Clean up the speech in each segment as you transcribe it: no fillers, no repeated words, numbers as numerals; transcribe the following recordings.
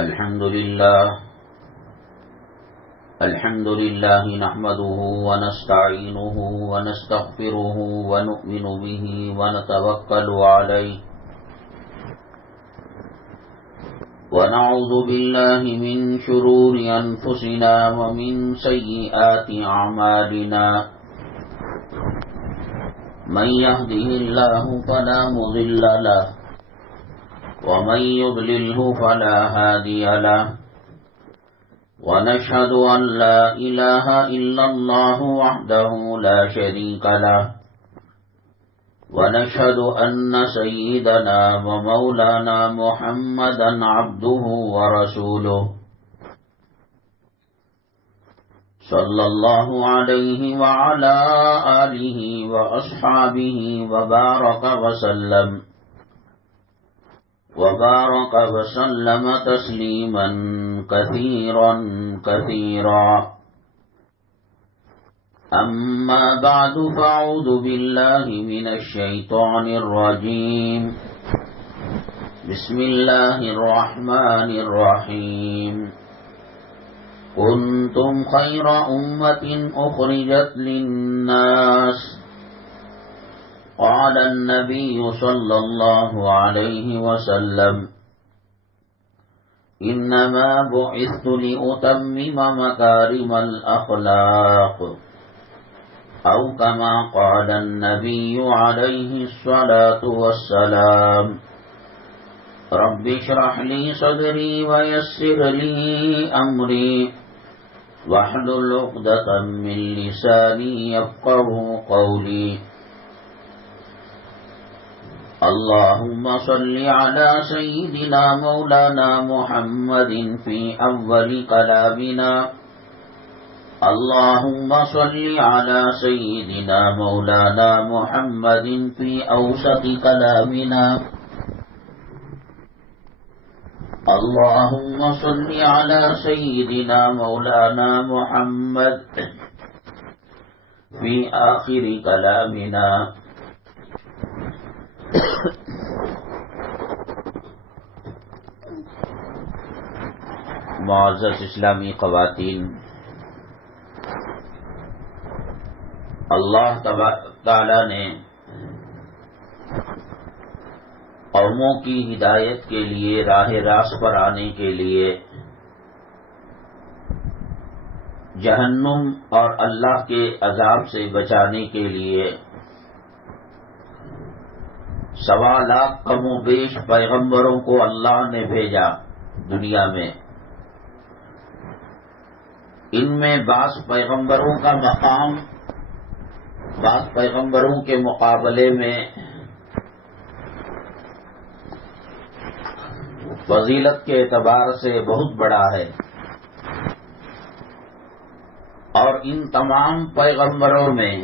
الحمد لله نحمده ونستعينه ونستغفره ونؤمن به ونتوكل عليه ونعوذ بالله من شرور أنفسنا ومن سيئات أعمالنا من يهده الله فلا مضل له ومن يضلله فلا هادي له ونشهد أن لا إله إلا الله وحده لا شريك له ونشهد أن سيدنا ومولانا محمدا عبده ورسوله صلى الله عليه وعلى آله وأصحابه وبارك وسلم تسليما كثيرا أما بعد فأعوذ بالله من الشيطان الرجيم بسم الله الرحمن الرحيم كنتم خير أمة أخرجت للناس قال النبي صلى الله عليه وسلم إنما بعثت لأتمم مكارم الأخلاق أو كما قال النبي عليه الصلاة والسلام رب اشرح لي صدري ويسر لي أمري واحلل عقدة من لساني يفقهوا قولي اللهم صل على سيدنا مولانا محمد في أول كلامنا اللهم صل على سيدنا مولانا محمد في أوسط كلامنا اللهم صل على سيدنا مولانا محمد في آخر كلامنا معزز اسلامی خواتین، اللہ تعالی نے قوموں کی ہدایت کے لیے، راہ راست پر آنے کے لیے، جہنم اور اللہ کے عذاب سے بچانے کے لیے 1.25 لاکھ کم و بیش پیغمبروں کو اللہ نے بھیجا دنیا میں۔ ان میں بعض پیغمبروں کا مقام بعض پیغمبروں کے مقابلے میں فضیلت کے اعتبار سے بہت بڑا ہے، اور ان تمام پیغمبروں میں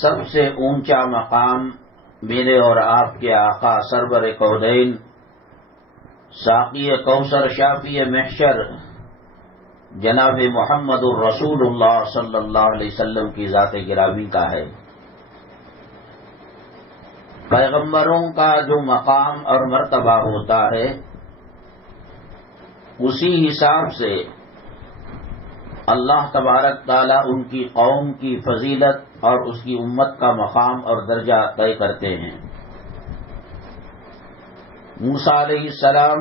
سب سے اونچا مقام میرے اور آپ کے آقا سرور کونین، ساقی کوثر، شافی محشر، جناب محمد الرسول اللہ صلی اللہ علیہ وسلم کی ذات گرامی کا ہے۔ پیغمبروں کا جو مقام اور مرتبہ ہوتا ہے، اسی حساب سے اللہ تبارک تعالیٰ ان کی قوم کی فضیلت اور اس کی امت کا مقام اور درجہ طے کرتے ہیں۔ موسیٰ علیہ السلام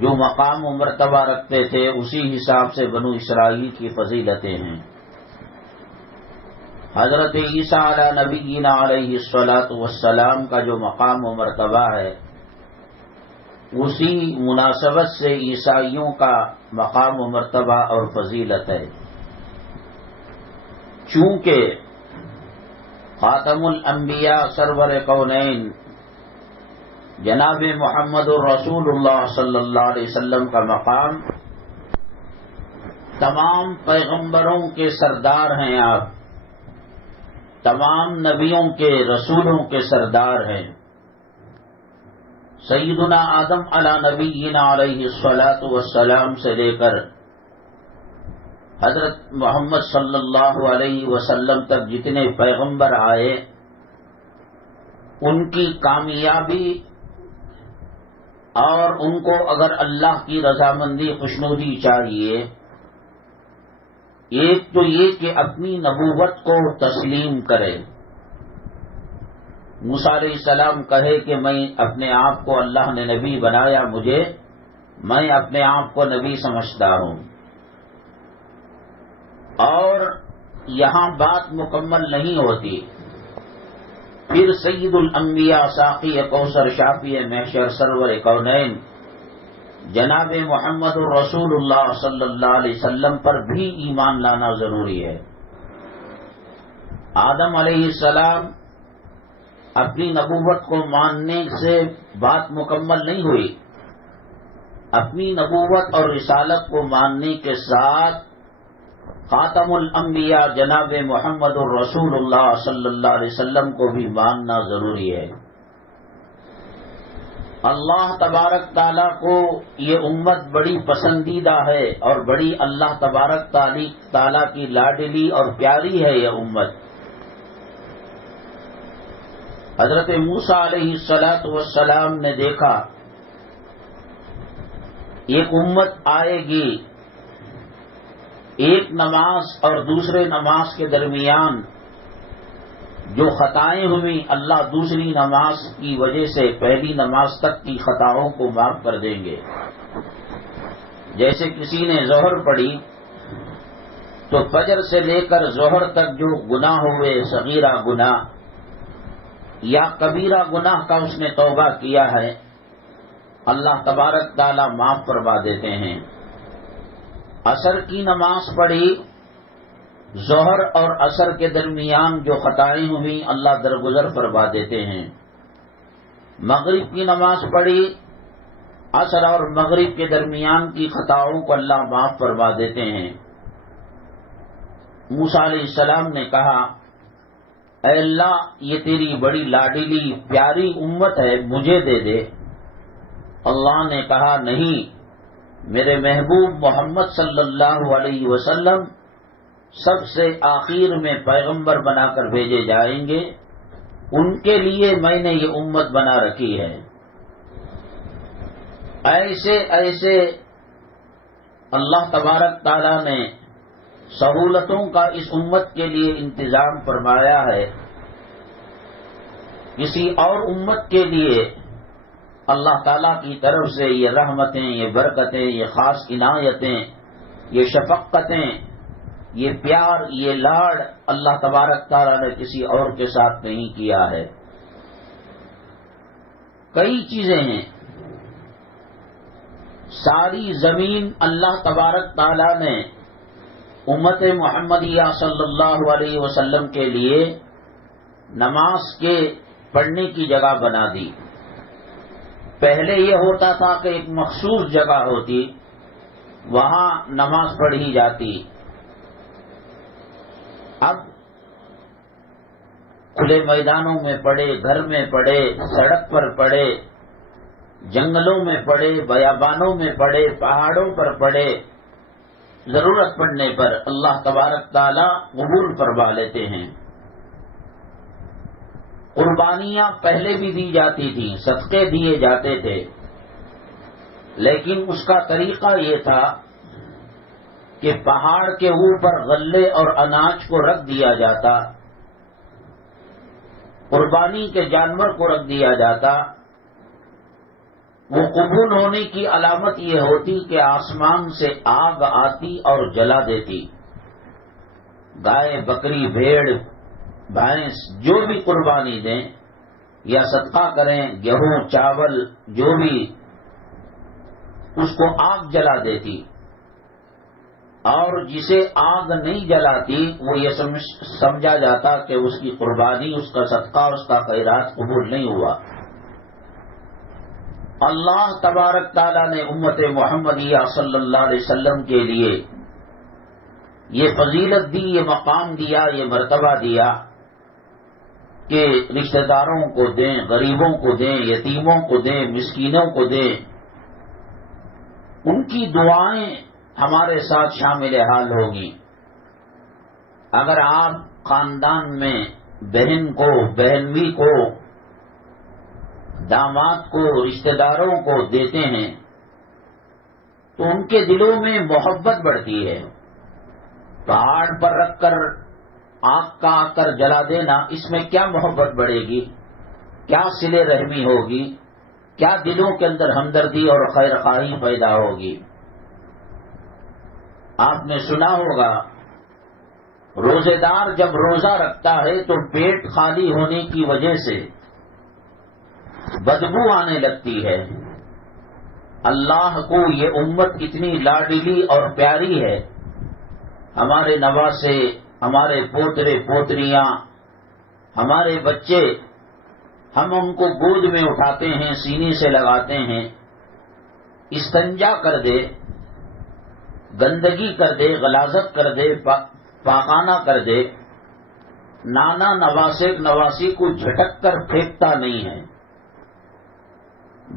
جو مقام و مرتبہ رکھتے تھے، اسی حساب سے بنو اسرائیل کی فضیلتیں ہیں۔ حضرت عیسیٰ علی نبینا علیہ الصلاۃ والسلام کا جو مقام و مرتبہ ہے، اسی مناسبت سے عیسائیوں کا مقام و مرتبہ اور فضیلت ہے۔ چونکہ خاتم الانبیاء سرور کونین جناب محمد الرسول اللہ صلی اللہ علیہ وسلم کا مقام تمام پیغمبروں کے سردار ہیں، آپ تمام نبیوں کے، رسولوں کے سردار ہیں۔ سیدنا آدم علی نبینا علیہ الصلاۃ والسلام سے لے کر حضرت محمد صلی اللہ علیہ وسلم تک جتنے پیغمبر آئے، ان کی کامیابی اور ان کو اگر اللہ کی رضامندی خوشنودی چاہیے، ایک تو یہ کہ اپنی نبوت کو تسلیم کرے۔ موسیٰ علیہ السلام کہے کہ میں اپنے آپ کو اللہ نے نبی بنایا مجھے، میں اپنے آپ کو نبی سمجھتا ہوں۔ اور یہاں بات مکمل نہیں ہوتی، پھر سید الانبیاء ساقی کوثر شافی محشر سرور کونین جناب محمد الرسول اللہ صلی اللہ علیہ وسلم پر بھی ایمان لانا ضروری ہے۔ آدم علیہ السلام اپنی نبوت کو ماننے سے بات مکمل نہیں ہوئی، اپنی نبوت اور رسالت کو ماننے کے ساتھ خاتم الانبیاء جناب محمد الرسول اللہ صلی اللہ علیہ وسلم کو بھی ماننا ضروری ہے۔ اللہ تبارک تعالیٰ کو یہ امت بڑی پسندیدہ ہے اور بڑی اللہ تبارک تعالیٰ کی لاڈلی اور پیاری ہے یہ امت۔ حضرت موسیٰ علیہ السلام نے دیکھا ایک امت آئے گی، ایک نماز اور دوسرے نماز کے درمیان جو خطائیں ہوئی اللہ دوسری نماز کی وجہ سے پہلی نماز تک کی خطاؤں کو معاف کر دیں گے۔ جیسے کسی نے ظہر پڑھی تو فجر سے لے کر ظہر تک جو گناہ ہوئے، صغیرہ گناہ یا کبیرہ گناہ کا اس نے توبہ کیا ہے، اللہ تبارک تعالیٰ معاف فرما دیتے ہیں۔ عصر کی نماز پڑھی، ظہر اور عصر کے درمیان جو خطائیں ہوئی اللہ درگزر فرما دیتے ہیں۔ مغرب کی نماز پڑھی، عصر اور مغرب کے درمیان کی خطاؤں کو اللہ معاف فرما دیتے ہیں۔ موسیٰ علیہ السلام نے کہا اے اللہ یہ تیری بڑی لاڈلی پیاری امت ہے، مجھے دے دے۔ اللہ نے کہا نہیں، میرے محبوب محمد صلی اللہ علیہ وسلم سب سے آخر میں پیغمبر بنا کر بھیجے جائیں گے، ان کے لیے میں نے یہ امت بنا رکھی ہے۔ ایسے ایسے اللہ تبارک تعالیٰ نے سہولتوں کا اس امت کے لیے انتظام فرمایا ہے، کسی اور امت کے لیے اللہ تعالیٰ کی طرف سے یہ رحمتیں، یہ برکتیں، یہ خاص عنایتیں، یہ شفقتیں، یہ پیار، یہ لاڑ اللہ تبارک تعالیٰ نے کسی اور کے ساتھ نہیں کیا ہے۔ کئی چیزیں ہیں، ساری زمین اللہ تبارک تعالیٰ نے امت محمدیہ صلی اللہ علیہ وسلم کے لیے نماز کے پڑھنے کی جگہ بنا دی۔ پہلے یہ ہوتا تھا کہ ایک مخصوص جگہ ہوتی، وہاں نماز پڑھی جاتی۔ اب کھلے میدانوں میں پڑھے، گھر میں پڑھے، سڑک پر پڑھے، جنگلوں میں پڑھے، بیابانوں میں پڑھے، پہاڑوں پر پڑھے، ضرورت پڑنے پر اللہ تبارک تعالیٰ قبول فرما لیتے ہیں۔ قربانیاں پہلے بھی دی جاتی تھیں، صدقے دیے جاتے تھے، لیکن اس کا طریقہ یہ تھا کہ پہاڑ کے اوپر غلے اور اناج کو رکھ دیا جاتا، قربانی کے جانور کو رکھ دیا جاتا۔ وہ قبول ہونے کی علامت یہ ہوتی کہ آسمان سے آگ آتی اور جلا دیتی۔ گائے، بکری، بھیڑ، بھینس جو بھی قربانی دیں یا صدقہ کریں، گیہوں، چاول، جو بھی، اس کو آگ جلا دیتی، اور جسے آگ نہیں جلاتی وہ یہ سمجھا جاتا کہ اس کی قربانی، اس کا صدقہ، اس کا خیرات قبول نہیں ہوا۔ اللہ تبارک تعالیٰ نے امت محمدیہ صلی اللہ علیہ وسلم کے لیے یہ فضیلت دی، یہ مقام دیا، یہ مرتبہ دیا کہ رشتہ داروں کو دیں، غریبوں کو دیں، یتیموں کو دیں، مسکینوں کو دیں۔ ان کی دعائیں ہمارے ساتھ شامل حال ہوگی۔ اگر آپ خاندان میں بہن کو، بہنوئی کو داماد کو، رشتہ داروں کو دیتے ہیں تو ان کے دلوں میں محبت بڑھتی ہے. پہاڑ پر رکھ کر آگ کا آ کر جلا دینا، اس میں کیا محبت بڑھے گی، کیا صلہ رحمی ہوگی، کیا دلوں کے اندر ہمدردی اور خیر خواہی پیدا ہوگی. آپ نے سنا ہوگا روزے دار جب روزہ رکھتا ہے تو پیٹ خالی ہونے کی وجہ سے بدبو آنے لگتی ہے. اللہ کو یہ امت اتنی لاڈلی اور پیاری ہے. ہمارے نواسے، ہمارے پوترے پوتریاں، ہمارے بچے، ہم ان کو گود میں اٹھاتے ہیں، سینے سے لگاتے ہیں. استنجا کر دے، گندگی کر دے، غلاظت کر دے، پاخانہ کر دے، نانا نواسی کو جھٹک کر پھینکتا نہیں ہے.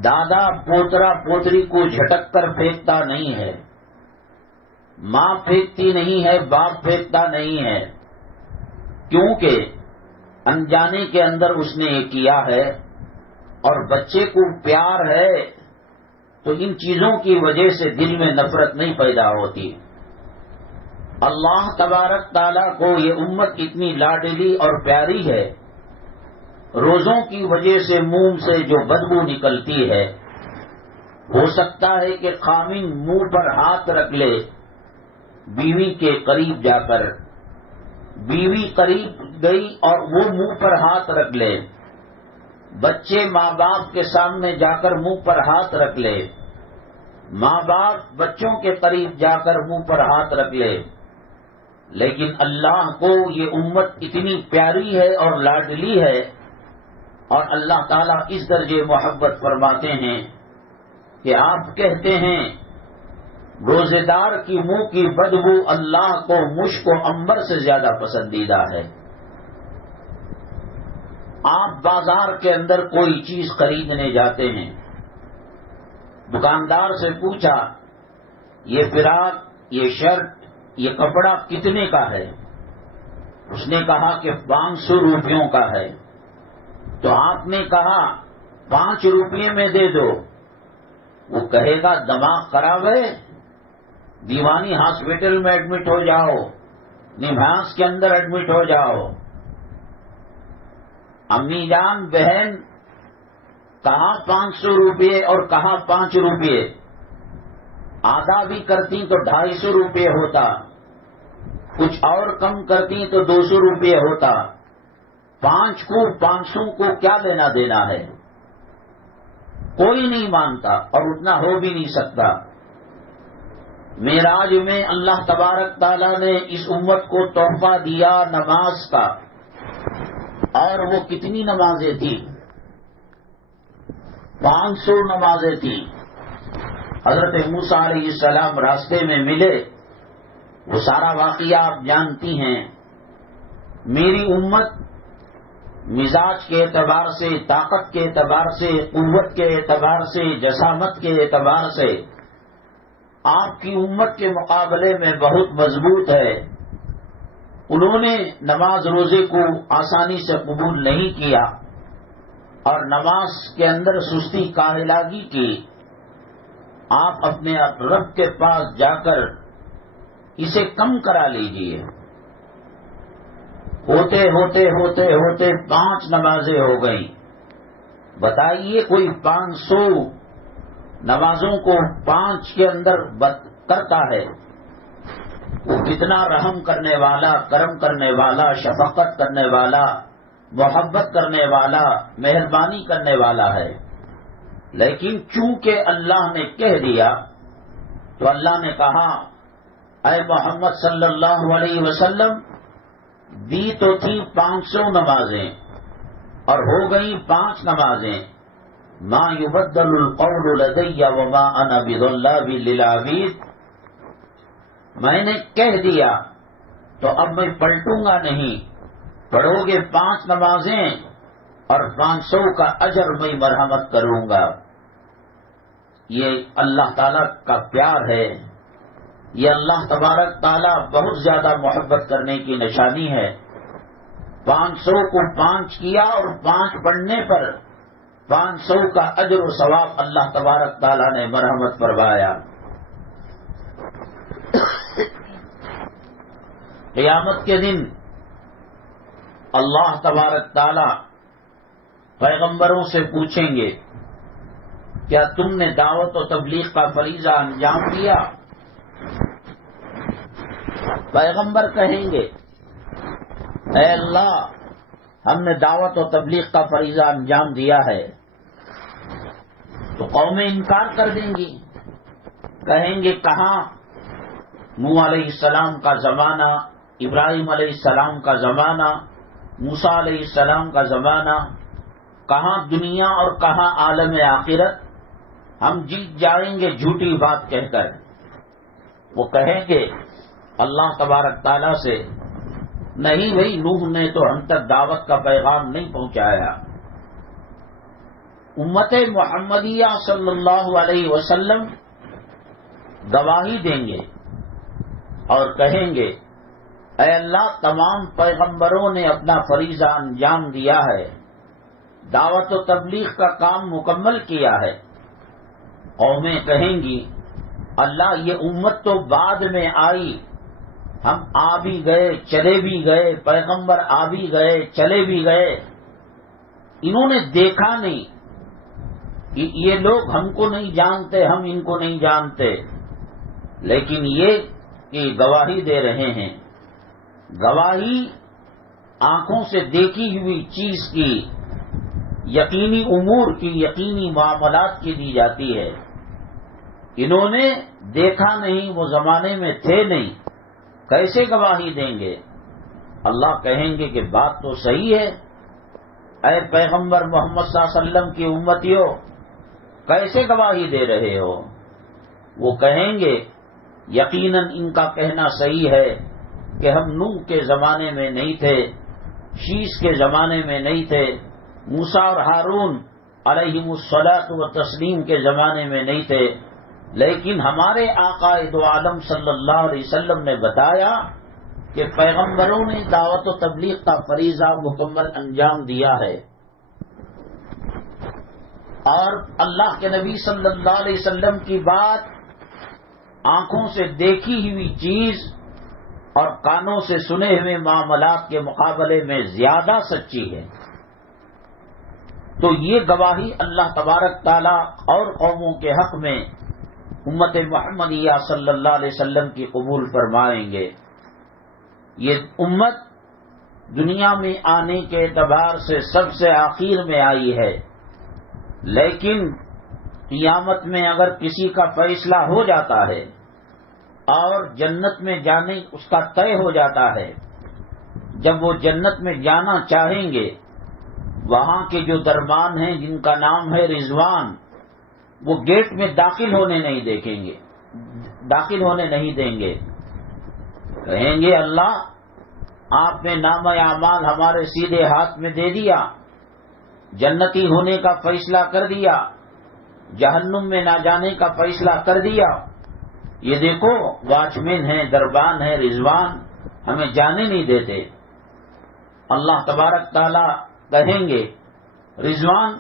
دادا پوترا پوتری کو جھٹک کر پھینکتا نہیں ہے. ماں پھینکتی نہیں ہے، باپ پھینکتا نہیں ہے، کیونکہ انجانے کے اندر اس نے یہ کیا ہے. اور بچے کو پیار ہے تو ان چیزوں کی وجہ سے دل میں نفرت نہیں پیدا ہوتی. اللہ تبارک تعالیٰ کو یہ امت اتنی لاڈلی اور پیاری ہے. روزوں کی وجہ سے منہ سے جو بدبو نکلتی ہے، ہو سکتا ہے کہ خامن منہ پر ہاتھ رکھ لے بیوی کے قریب جا کر، بیوی قریب گئی اور وہ منہ پر ہاتھ رکھ لے، بچے ماں باپ کے سامنے جا کر منہ پر ہاتھ رکھ لے، ماں باپ بچوں کے قریب جا کر منہ پر ہاتھ رکھ لے. لیکن اللہ کو یہ امت اتنی پیاری ہے اور لاڈلی ہے، اور اللہ تعالیٰ اس درجے محبت فرماتے ہیں کہ آپ کہتے ہیں روزے دار کی منہ کی بدبو اللہ کو مشک و عنبر سے زیادہ پسندیدہ ہے. آپ بازار کے اندر کوئی چیز خریدنے جاتے ہیں، دکاندار سے پوچھا یہ فراق، یہ شرٹ، یہ کپڑا کتنے کا ہے؟ اس نے کہا کہ 500 روپیوں کا ہے. تو آپ نے کہا 5 روپے میں دے دو. وہ کہے گا دماغ خراب ہے، دیوانی ہاسپٹل میں ایڈمٹ ہو جاؤ، نمہاس کے اندر ایڈمٹ ہو جاؤ. امی جان، بہن، کہاں 500 روپے اور کہاں 5 روپے؟ آدھا بھی کرتی تو 250 روپے ہوتا، کچھ اور کم کرتی تو 200 روپے ہوتا. 5 کو 500 کو کیا لینا دینا ہے؟ کوئی نہیں مانتا اور اتنا ہو بھی نہیں سکتا. معراج میں اللہ تبارک تعالیٰ نے اس امت کو تحفہ دیا نماز کا، اور وہ کتنی نمازیں تھیں؟ 500 نمازیں تھیں. حضرت موسیٰ علیہ السلام راستے میں ملے، وہ سارا واقعہ آپ جانتی ہیں. میری امت مزاج کے اعتبار سے، طاقت کے اعتبار سے، قوت کے اعتبار سے، جسامت کے اعتبار سے آپ کی امت کے مقابلے میں بہت مضبوط ہے. انہوں نے نماز روزے کو آسانی سے قبول نہیں کیا اور نماز کے اندر سستی کاہلاگی کی. آپ اپنے رب کے پاس جا کر اسے کم کرا لیجئے. ہوتے ہوتے ہوتے ہوتے 5 نمازیں ہو گئیں. بتائیے کوئی 500 نمازوں کو 5 کے اندر کرتا ہے، وہ کتنا رحم کرنے والا، کرم کرنے والا، شفقت کرنے والا، محبت کرنے والا، مہربانی کرنے والا ہے. لیکن چونکہ اللہ نے کہہ دیا تو اللہ نے کہا اے محمد صلی اللہ علیہ وسلم، دی تو تھی 500 نمازیں اور ہو گئی 5 نمازیں. ما یبدل القول لدی وما انا بظلام للعبید. میں نے کہہ دیا تو اب میں پلٹوں گا نہیں. پڑھو گے 5 نمازیں اور 500 کا اجر میں مرحمت کروں گا. یہ اللہ تعالیٰ کا پیار ہے. یہ اللہ تبارک تعالیٰ بہت زیادہ محبت کرنے کی نشانی ہے. 500 کو 5 کیا اور 5 پڑھنے پر 500 کا اجر و ثواب اللہ تبارک تعالیٰ نے مرحمت فرمایا۔ قیامت کے دن اللہ تبارک تعالیٰ پیغمبروں سے پوچھیں گے کیا تم نے دعوت و تبلیغ کا فریضہ انجام دیا؟ پیغمبر کہیں گے اے اللہ ہم نے دعوت و تبلیغ کا فریضہ انجام دیا ہے۔ تو قومیں انکار کر دیں گی، کہیں گے کہاں نوح علیہ السلام کا زمانہ، ابراہیم علیہ السلام کا زمانہ، موسیٰ علیہ السلام کا زمانہ، کہاں دنیا اور کہاں عالم آخرت؟ ہم جیت جائیں گے جھوٹی بات کہہ کر۔ وہ کہیں گے اللہ تبارک تعالیٰ سے نہیں بھائی، نوح نے تو ہم تک دعوت کا پیغام نہیں پہنچایا۔ امت محمدیہ صلی اللہ علیہ وسلم گواہی دیں گے اور کہیں گے اے اللہ تمام پیغمبروں نے اپنا فریضہ انجام دیا ہے، دعوت و تبلیغ کا کام مکمل کیا ہے۔ قومیں کہیں گی اللہ یہ امت تو بعد میں آئی، ہم آ بھی گئے چلے بھی گئے، پیغمبر آ بھی گئے چلے بھی گئے، انہوں نے دیکھا نہیں، یہ لوگ ہم کو نہیں جانتے، ہم ان کو نہیں جانتے، لیکن یہ کہ گواہی دے رہے ہیں۔ گواہی آنکھوں سے دیکھی ہوئی چیز کی، یقینی امور کی، یقینی معاملات کی دی جاتی ہے۔ انہوں نے دیکھا نہیں، وہ زمانے میں تھے نہیں، کیسے گواہی دیں گے؟ اللہ کہیں گے کہ بات تو صحیح ہے، اے پیغمبر محمد صلی اللہ علیہ وسلم کی امتیوں کیسے گواہی دے رہے ہو؟ وہ کہیں گے یقیناً ان کا کہنا صحیح ہے کہ ہم نوح کے زمانے میں نہیں تھے، شیش کے زمانے میں نہیں تھے، موسیٰ اور ہارون علیہم الصلاۃ و تسلیم کے زمانے میں نہیں تھے، لیکن ہمارے آقا دو عالم صلی اللہ علیہ وسلم نے بتایا کہ پیغمبروں نے دعوت و تبلیغ کا فریضہ مکمل انجام دیا ہے، اور اللہ کے نبی صلی اللہ علیہ وسلم کی بات آنکھوں سے دیکھی ہوئی چیز اور کانوں سے سنے ہوئے معاملات کے مقابلے میں زیادہ سچی ہے۔ تو یہ گواہی اللہ تبارک تعالیٰ اور قوموں کے حق میں امت محمدیہ صلی اللہ علیہ وسلم کی قبول فرمائیں گے۔ یہ امت دنیا میں آنے کے اعتبار سے سب سے آخر میں آئی ہے، لیکن قیامت میں اگر کسی کا فیصلہ ہو جاتا ہے اور جنت میں جانے اس کا طے ہو جاتا ہے، جب وہ جنت میں جانا چاہیں گے، وہاں کے جو دربان ہیں جن کا نام ہے رضوان، وہ گیٹ میں داخل ہونے نہیں دیں گے، کہیں گے اللہ آپ نے نام اعمال ہمارے سیدھے ہاتھ میں دے دیا، جنتی ہونے کا فیصلہ کر دیا، جہنم میں نہ جانے کا فیصلہ کر دیا، یہ دیکھو واچ مین ہیں، دربان ہیں، رضوان ہمیں جانے نہیں دیتے۔ اللہ تبارک تعالیٰ کہیں گے رضوان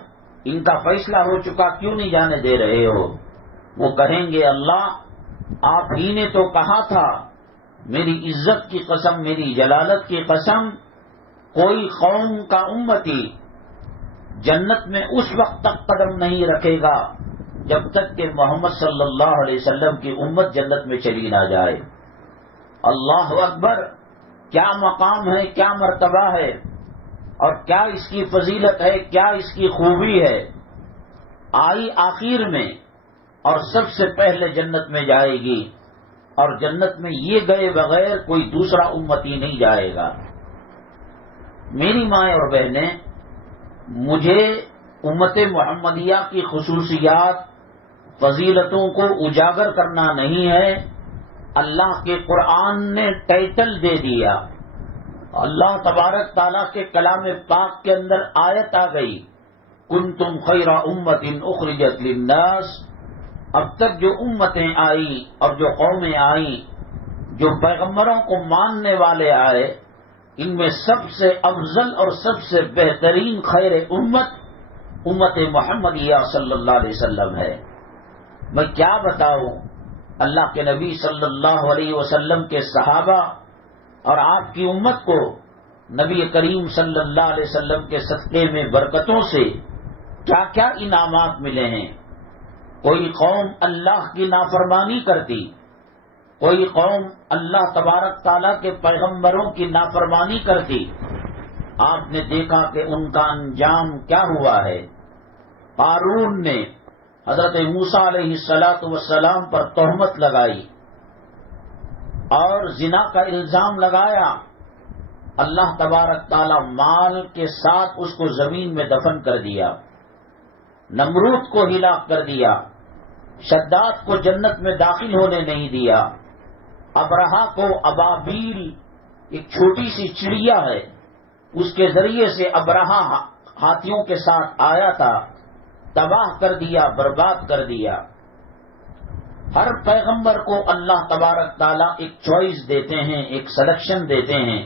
ان کا فیصلہ ہو چکا، کیوں نہیں جانے دے رہے ہو؟ وہ کہیں گے اللہ آپ ہی نے تو کہا تھا، میری عزت کی قسم، میری جلالت کی قسم، کوئی قوم کا امتی جنت میں اس وقت تک قدم نہیں رکھے گا جب تک کہ محمد صلی اللہ علیہ وسلم کی امت جنت میں چلی نہ جائے۔ اللہ اکبر، کیا مقام ہے، کیا مرتبہ ہے، اور کیا اس کی فضیلت ہے، کیا اس کی خوبی ہے۔ آئی آخر میں اور سب سے پہلے جنت میں جائے گی، اور جنت میں یہ گئے بغیر کوئی دوسرا امتی نہیں جائے گا۔ میری مائیں اور بہنیں، مجھے امت محمدیہ کی خصوصیات، فضیلتوں کو اجاگر کرنا نہیں ہے، اللہ کے قرآن نے ٹائٹل دے دیا، اللہ تبارک تعالیٰ کے کلام پاک کے اندر آیت آ گئی، کنتم خیر امت اخرجت للناس۔ اب تک جو امتیں آئیں اور جو قومیں آئیں، جو پیغمبروں کو ماننے والے آئے، ان میں سب سے افضل اور سب سے بہترین خیر امت امت محمدیہ صلی اللہ علیہ وسلم ہے۔ میں کیا بتاؤں اللہ کے نبی صلی اللہ علیہ وسلم کے صحابہ اور آپ کی امت کو نبی کریم صلی اللہ علیہ وسلم کے صدقے میں برکتوں سے کیا کیا انعامات ملے ہیں۔ کوئی قوم اللہ کی نافرمانی کرتی، کوئی قوم اللہ تبارک تعالیٰ کے پیغمبروں کی نافرمانی کرتی، آپ نے دیکھا کہ ان کا انجام کیا ہوا ہے۔ قارون نے حضرت موسیٰ علیہ السلام پر تہمت لگائی اور زنا کا الزام لگایا، اللہ تبارک تعالیٰ مال کے ساتھ اس کو زمین میں دفن کر دیا، نمرود کو ہلاک کر دیا، شداد کو جنت میں داخل ہونے نہیں دیا، ابرہا کو ابابیل ایک چھوٹی سی چڑیا ہے، اس کے ذریعے سے ابرہا ہاتھیوں کے ساتھ آیا تھا، تباہ کر دیا، برباد کر دیا۔ ہر پیغمبر کو اللہ تبارک تعالیٰ ایک چوائس دیتے ہیں، ایک سلیکشن دیتے ہیں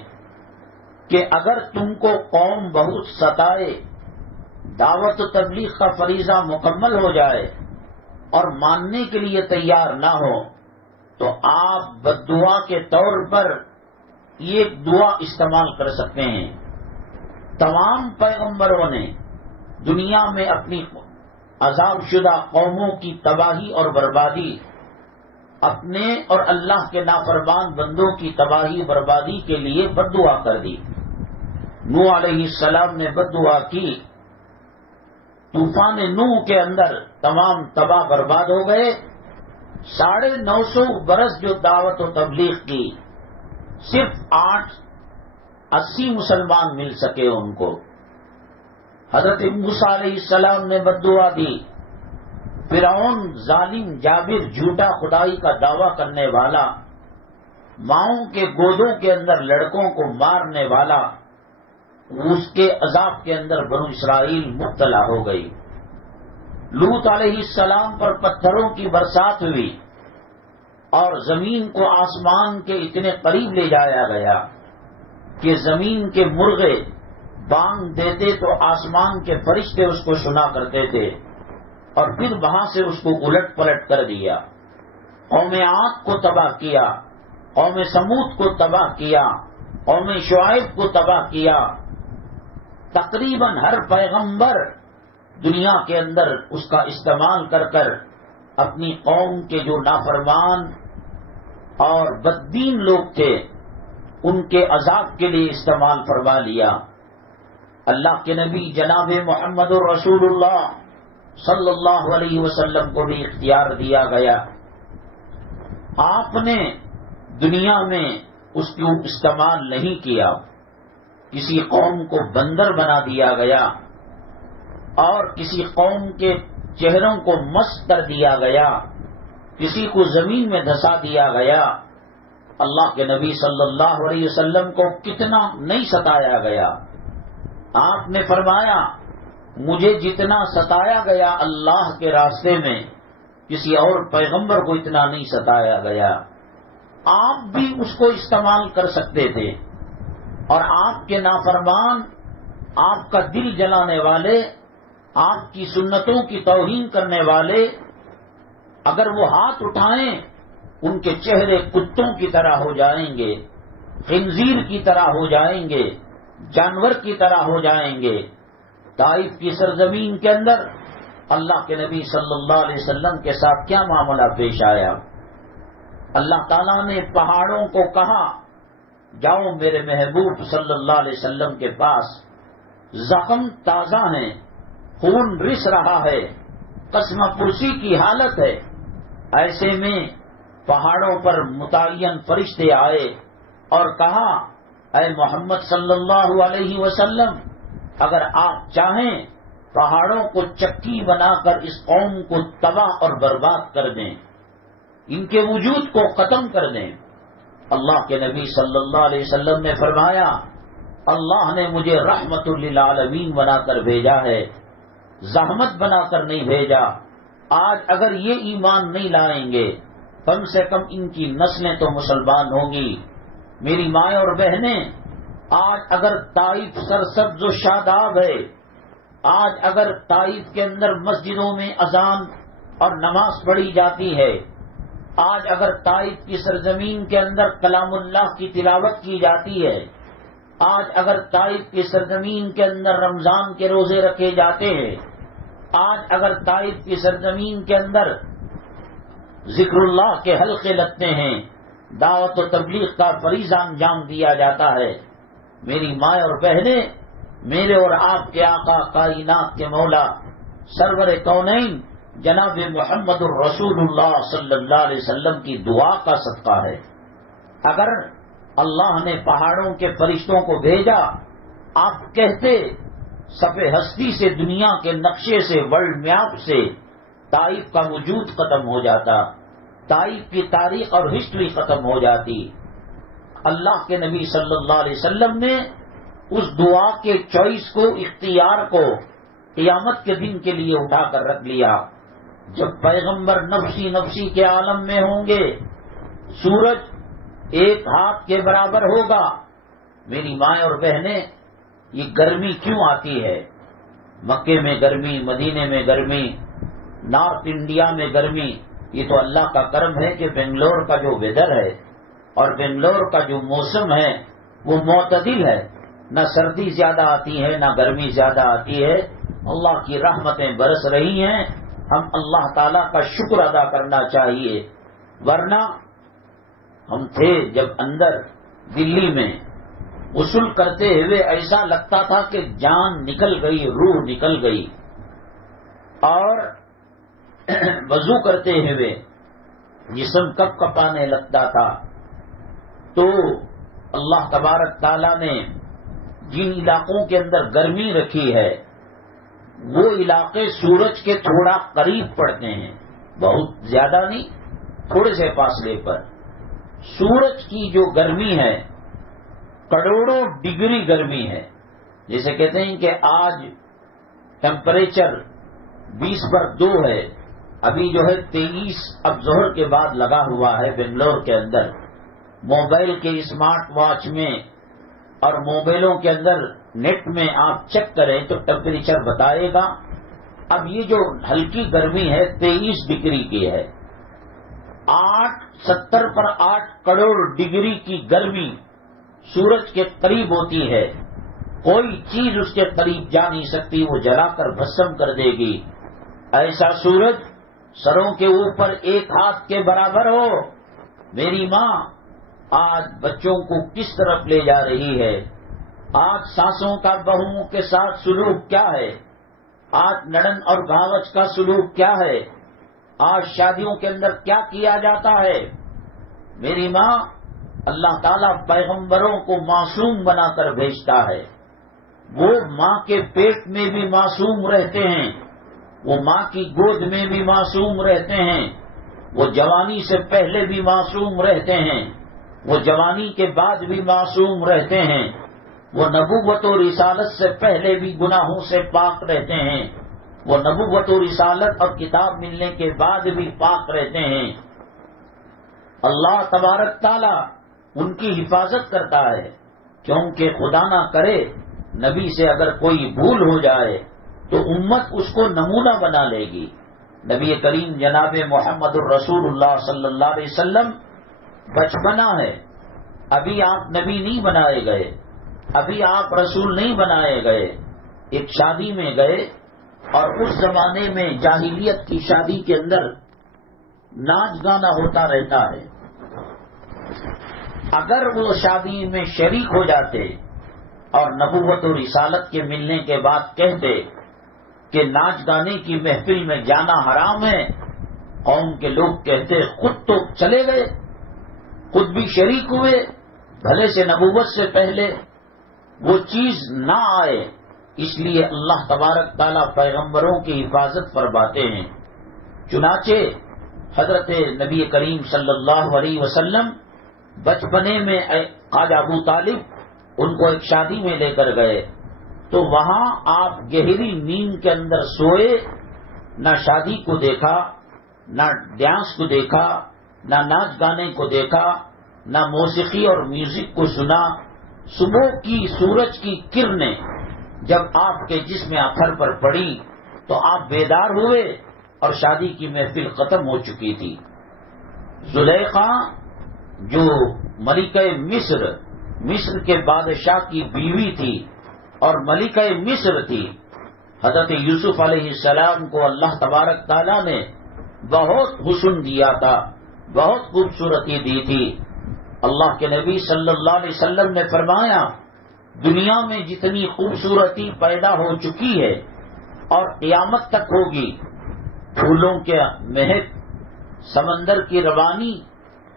کہ اگر تم کو قوم بہت ستائے، دعوت و تبلیغ کا فریضہ مکمل ہو جائے اور ماننے کے لیے تیار نہ ہو تو آپ بددعا کے طور پر یہ دعا استعمال کر سکتے ہیں۔ تمام پیغمبروں نے دنیا میں اپنی عذاب شدہ قوموں کی تباہی اور بربادی، اپنے اور اللہ کے نافرمان بندوں کی تباہی بربادی کے لیے بددعا کر دی۔ نوح علیہ السلام نے بددعا کی، طوفان نوح کے اندر تمام تباہ برباد ہو گئے۔ 950 برس جو دعوت و تبلیغ کی، صرف 80 مسلمان مل سکے ان کو۔ حضرت موسیٰ علیہ السلام نے بددعا دی، فرعون ظالم جابر جھوٹا خدائی کا دعویٰ کرنے والا، ماؤں کے گودوں کے اندر لڑکوں کو مارنے والا، اس کے عذاب کے اندر بنو اسرائیل مبتلا ہو گئی۔ لوط علیہ السلام پر پتھروں کی برسات ہوئی اور زمین کو آسمان کے اتنے قریب لے جایا گیا کہ زمین کے مرغے بانگ دیتے تو آسمان کے فرشتے اس کو سنا کرتے تھے، اور پھر وہاں سے اس کو الٹ پلٹ کر دیا۔ قوم عاد کو تباہ کیا، قوم سمود کو تباہ کیا، قوم شعیب کو تباہ کیا۔ تقریباً ہر پیغمبر دنیا کے اندر اس کا استعمال کر کر اپنی قوم کے جو نافرمان اور بددین لوگ تھے ان کے عذاب کے لیے استعمال فرما لیا۔ اللہ کے نبی جناب محمد الرسول اللہ صلی اللہ علیہ وسلم کو بھی اختیار دیا گیا۔ آپ نے دنیا میں اس کو استعمال نہیں کیا، کسی قوم کو بندر بنا دیا گیا اور کسی قوم کے چہروں کو مست کر دیا گیا، کسی کو زمین میں دھسا دیا گیا۔ اللہ کے نبی صلی اللہ علیہ وسلم کو کتنا نہیں ستایا گیا۔ آپ نے فرمایا، مجھے جتنا ستایا گیا اللہ کے راستے میں کسی اور پیغمبر کو اتنا نہیں ستایا گیا۔ آپ بھی اس کو استعمال کر سکتے تھے، اور آپ کے نافرمان، آپ کا دل جلانے والے، آپ کی سنتوں کی توہین کرنے والے اگر وہ ہاتھ اٹھائیں ان کے چہرے کتوں کی طرح ہو جائیں گے، خنزیر کی طرح ہو جائیں گے، جانور کی طرح ہو جائیں گے۔ طائف کی سرزمین کے اندر اللہ کے نبی صلی اللہ علیہ وسلم کے ساتھ کیا معاملہ پیش آیا؟ اللہ تعالیٰ نے پہاڑوں کو کہا، جاؤ میرے محبوب صلی اللہ علیہ وسلم کے پاس، زخم تازہ ہیں، خون رس رہا ہے، قسم پرسی کی حالت ہے۔ ایسے میں پہاڑوں پر متعین فرشتے آئے اور کہا، اے محمد صلی اللہ علیہ وسلم، اگر آپ چاہیں پہاڑوں کو چکی بنا کر اس قوم کو تباہ اور برباد کر دیں، ان کے وجود کو ختم کر دیں۔ اللہ کے نبی صلی اللہ علیہ وسلم نے فرمایا، اللہ نے مجھے رحمت للعالمین بنا کر بھیجا ہے، زحمت بنا کر نہیں بھیجا۔ آج اگر یہ ایمان نہیں لائیں گے کم سے کم ان کی نسلیں تو مسلمان ہوں گی۔ میری مائیں اور بہنیں، آج اگر طائف سرسبز و شاداب ہے، آج اگر طائف کے اندر مسجدوں میں اذان اور نماز پڑھی جاتی ہے، آج اگر طائف کی سرزمین کے اندر کلام اللہ کی تلاوت کی جاتی ہے، آج اگر طائف کی سرزمین کے اندر رمضان کے روزے رکھے جاتے ہیں، آج اگر طائف کی سرزمین کے اندر ذکر اللہ کے حلقے لگتے ہیں، دعوت و تبلیغ کا فریضہ انجام دیا جاتا ہے، میری مائیں اور بہنیں، میرے اور آپ کے آقا کائنات کے مولا سرور کونین جناب محمد الرسول اللہ صلی اللہ علیہ وسلم کی دعا کا صدقہ ہے۔ اگر اللہ نے پہاڑوں کے فرشتوں کو بھیجا، آپ کہتے صفحہ ہستی سے، دنیا کے نقشے سے، ورلڈ میپ سے طائف کا وجود ختم ہو جاتا، طائف کی تاریخ اور ہسٹری ختم ہو جاتی۔ اللہ کے نبی صلی اللہ علیہ وسلم نے اس دعا کے چوائس کو، اختیار کو قیامت کے دن کے لیے اٹھا کر رکھ لیا۔ جب پیغمبر نفسی نفسی کے عالم میں ہوں گے، سورج ایک ہاتھ کے برابر ہوگا۔ میری مائیں اور بہنیں، یہ گرمی کیوں آتی ہے؟ مکے میں گرمی، مدینے میں گرمی، نارتھ انڈیا میں گرمی، یہ تو اللہ کا کرم ہے کہ بنگلور کا جو ویدر ہے اور بنگلور کا جو موسم ہے وہ معتدل ہے، نہ سردی زیادہ آتی ہے نہ گرمی زیادہ آتی ہے۔ اللہ کی رحمتیں برس رہی ہیں، ہم اللہ تعالیٰ کا شکر ادا کرنا چاہیے۔ ورنہ ہم تھے جب اندر دلی میں غسل کرتے ہوئے ایسا لگتا تھا کہ جان نکل گئی، روح نکل گئی، اور وضو کرتے ہوئے جسم کپ کپانے لگتا تھا۔ تو اللہ تبارک تعالیٰ نے جن علاقوں کے اندر گرمی رکھی ہے، وہ علاقے سورج کے تھوڑا قریب پڑتے ہیں، بہت زیادہ نہیں، تھوڑے سے فاصلے پر۔ سورج کی جو گرمی ہے کروڑوں ڈگری گرمی ہے۔ جیسے کہتے ہیں کہ آج ٹیمپریچر 20/2 ہے، ابھی جو ہے 23 اب ظہر کے بعد لگا ہوا ہے بنگلور کے اندر۔ موبائل کے اسمارٹ واچ میں اور موبائلوں کے اندر نیٹ میں آپ چیک کریں تو ٹیمپریچر بتائے گا۔ اب یہ جو ہلکی گرمی ہے 23 ڈگری کی ہے۔ 70/8 کروڑ ڈگری کی گرمی سورج کے قریب ہوتی ہے، کوئی چیز اس کے قریب جا نہیں سکتی، وہ جلا کر بھسم کر دے گی۔ ایسا سورج سروں کے اوپر ایک ہاتھ کے برابر ہو۔ میری ماں آج بچوں کو کس طرف لے جا رہی ہے؟ آج ساسوں کا بہوؤں کے ساتھ سلوک کیا ہے؟ آج نڑن اور بھاوچ کا سلوک کیا ہے؟ آج شادیوں کے اندر کیا کیا جاتا ہے؟ میری ماں، اللہ تعالیٰ پیغمبروں کو معصوم بنا کر بھیجتا ہے۔ وہ ماں کے پیٹ میں بھی معصوم رہتے ہیں، وہ ماں کی گود میں بھی معصوم رہتے ہیں، وہ جوانی سے پہلے بھی معصوم رہتے ہیں، وہ جوانی کے بعد بھی معصوم رہتے ہیں، وہ نبوت و رسالت سے پہلے بھی گناہوں سے پاک رہتے ہیں، وہ نبوت و رسالت اور کتاب ملنے کے بعد بھی پاک رہتے ہیں۔ اللہ تبارک تعالیٰ ان کی حفاظت کرتا ہے، کیونکہ خدا نہ کرے نبی سے اگر کوئی بھول ہو جائے تو امت اس کو نمونہ بنا لے گی۔ نبی کریم جناب محمد الرسول اللہ صلی اللہ علیہ وسلم بچپنا ہے، ابھی آپ نبی نہیں بنائے گئے، ابھی آپ رسول نہیں بنائے گئے۔ ایک شادی میں گئے اور اس زمانے میں جاہلیت کی شادی کے اندر ناچ گانا ہوتا رہتا ہے۔ اگر وہ شادی میں شریک ہو جاتے اور نبوت و رسالت کے ملنے کے بعد کہتے کہ ناچ گانے کی محفل میں جانا حرام ہے، قوم کے لوگ کہتے خود تو چلے گئے، خود بھی شریک ہوئے، بھلے سے نبوت سے پہلے وہ چیز نہ آئے۔ اس لیے اللہ تبارک تعالیٰ پیغمبروں کی حفاظت فرماتے ہیں۔ چنانچہ حضرت نبی کریم صلی اللہ علیہ وسلم بچپنے میں خواجہ ابو طالب ان کو ایک شادی میں لے کر گئے تو وہاں آپ گہری نیند کے اندر سوئے، نہ شادی کو دیکھا، نہ ڈانس کو دیکھا، نہ ناچ گانے کو دیکھا، نہ موسیقی اور میوزک کو سنا۔ صبح کی سورج کی کرنیں جب آپ کے جسم اتھر پر پڑی تو آپ بیدار ہوئے اور شادی کی محفل ختم ہو چکی تھی۔ زلیخا جو ملکہ مصر کے بادشاہ کی بیوی تھی اور ملکہ مصر تھی، حضرت یوسف علیہ السلام کو اللہ تبارک تعالیٰ نے بہت حسن دیا تھا، بہت خوبصورتی دی تھی۔ اللہ کے نبی صلی اللہ علیہ وسلم نے فرمایا دنیا میں جتنی خوبصورتی پیدا ہو چکی ہے اور قیامت تک ہوگی، پھولوں کے مہک، سمندر کی روانی،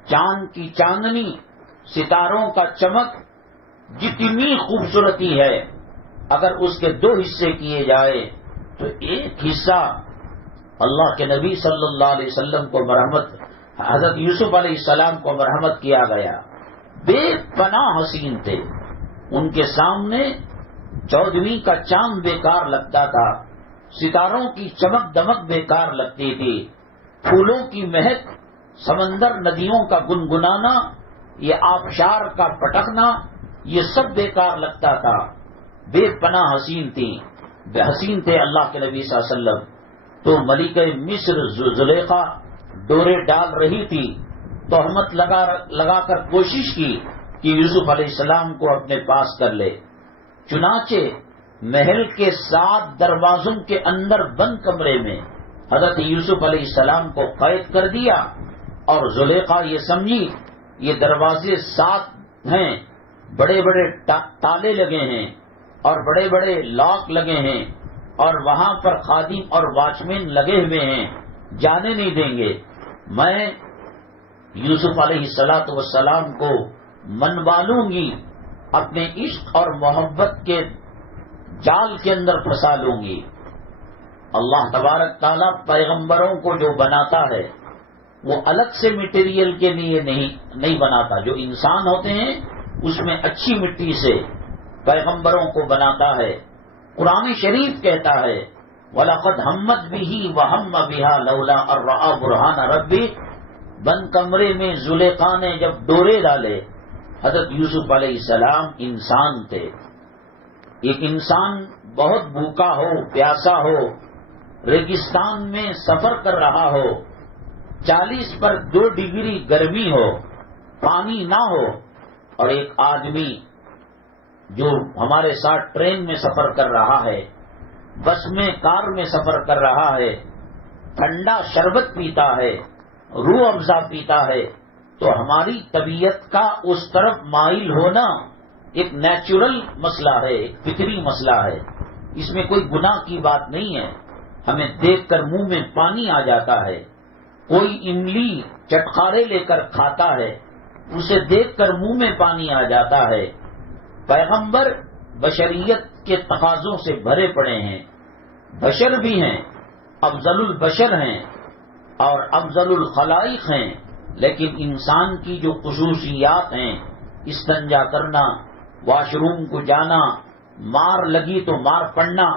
چاند کی چاندنی، ستاروں کا چمک، جتنی خوبصورتی ہے، اگر اس کے 2 حصے کیے جائے تو ایک حصہ اللہ کے نبی صلی اللہ علیہ وسلم کو مرحمت، حضرت یوسف علیہ السلام کو مرحمت کیا گیا۔ بے پناہ حسین تھے، ان کے سامنے 14ویں کا چاند بیکار لگتا تھا، ستاروں کی چمک دمک بیکار لگتی تھی، پھولوں کی مہک، سمندر ندیوں کا گنگنانا، یہ آبشار کا پٹکنا، یہ سب بیکار لگتا تھا۔ بے پناہ حسین تھی، بے حسین تھے اللہ کے نبی صلی اللہ علیہ وسلم۔ تو ملکہ مصر زلیخا ڈورے ڈال رہی تھی، تہمت لگا کر کوشش کی کہ یوسف علیہ السلام کو اپنے پاس کر لے۔ چنانچہ محل کے 7 دروازوں کے اندر بند کمرے میں حضرت یوسف علیہ السلام کو قید کر دیا، اور زلیخا یہ سمجھی یہ دروازے 7 ہیں، بڑے بڑے تالے لگے ہیں اور بڑے بڑے لاک لگے ہیں، اور وہاں پر خادم اور واچمین لگے ہوئے ہیں، جانے نہیں دیں گے۔ میں یوسف علیہ السلام کو منوا لوں گی، اپنے عشق اور محبت کے جال کے اندر پھنسا لوں گی۔ اللہ تبارک تعالیٰ پیغمبروں کو جو بناتا ہے وہ الگ سے مٹیریل کے لیے نہیں بناتا، جو انسان ہوتے ہیں اس میں اچھی مٹی سے پیغمبروں کو بناتا ہے۔ قرآن شریف کہتا ہے وَلَقَدْ هَمَّتْ بِهِ وَهَمَّ بِهَا لَوْلَا أَن رَأَىٰ بُرْهَانَ رَبِّهِ۔ بند کمرے میں زلیخا نے جب ڈورے ڈالے، حضرت یوسف علیہ السلام انسان تھے، ایک انسان بہت بھوکا ہو، پیاسا ہو، ریگستان میں سفر کر رہا ہو، 40 پر 2 ڈگری گرمی ہو، پانی نہ ہو، اور ایک آدمی جو ہمارے ساتھ ٹرین میں سفر کر رہا ہے، بس میں، کار میں سفر کر رہا ہے، ٹھنڈا شربت پیتا ہے، روح افزا پیتا ہے، تو ہماری طبیعت کا اس طرف مائل ہونا ایک نیچرل مسئلہ ہے، ایک فطری مسئلہ ہے، اس میں کوئی گناہ کی بات نہیں ہے۔ ہمیں دیکھ کر منہ میں پانی آ جاتا ہے، کوئی املی چٹخارے لے کر کھاتا ہے، اسے دیکھ کر منہ میں پانی آ جاتا ہے۔ پیغمبر بشریت کے تقاضوں سے بھرے پڑے ہیں، بشر بھی ہیں، افضل البشر ہیں اور افضل الخلائق ہیں، لیکن انسان کی جو خصوصیات ہیں، استنجا کرنا، واش روم کو جانا، مار لگی تو مار پڑنا،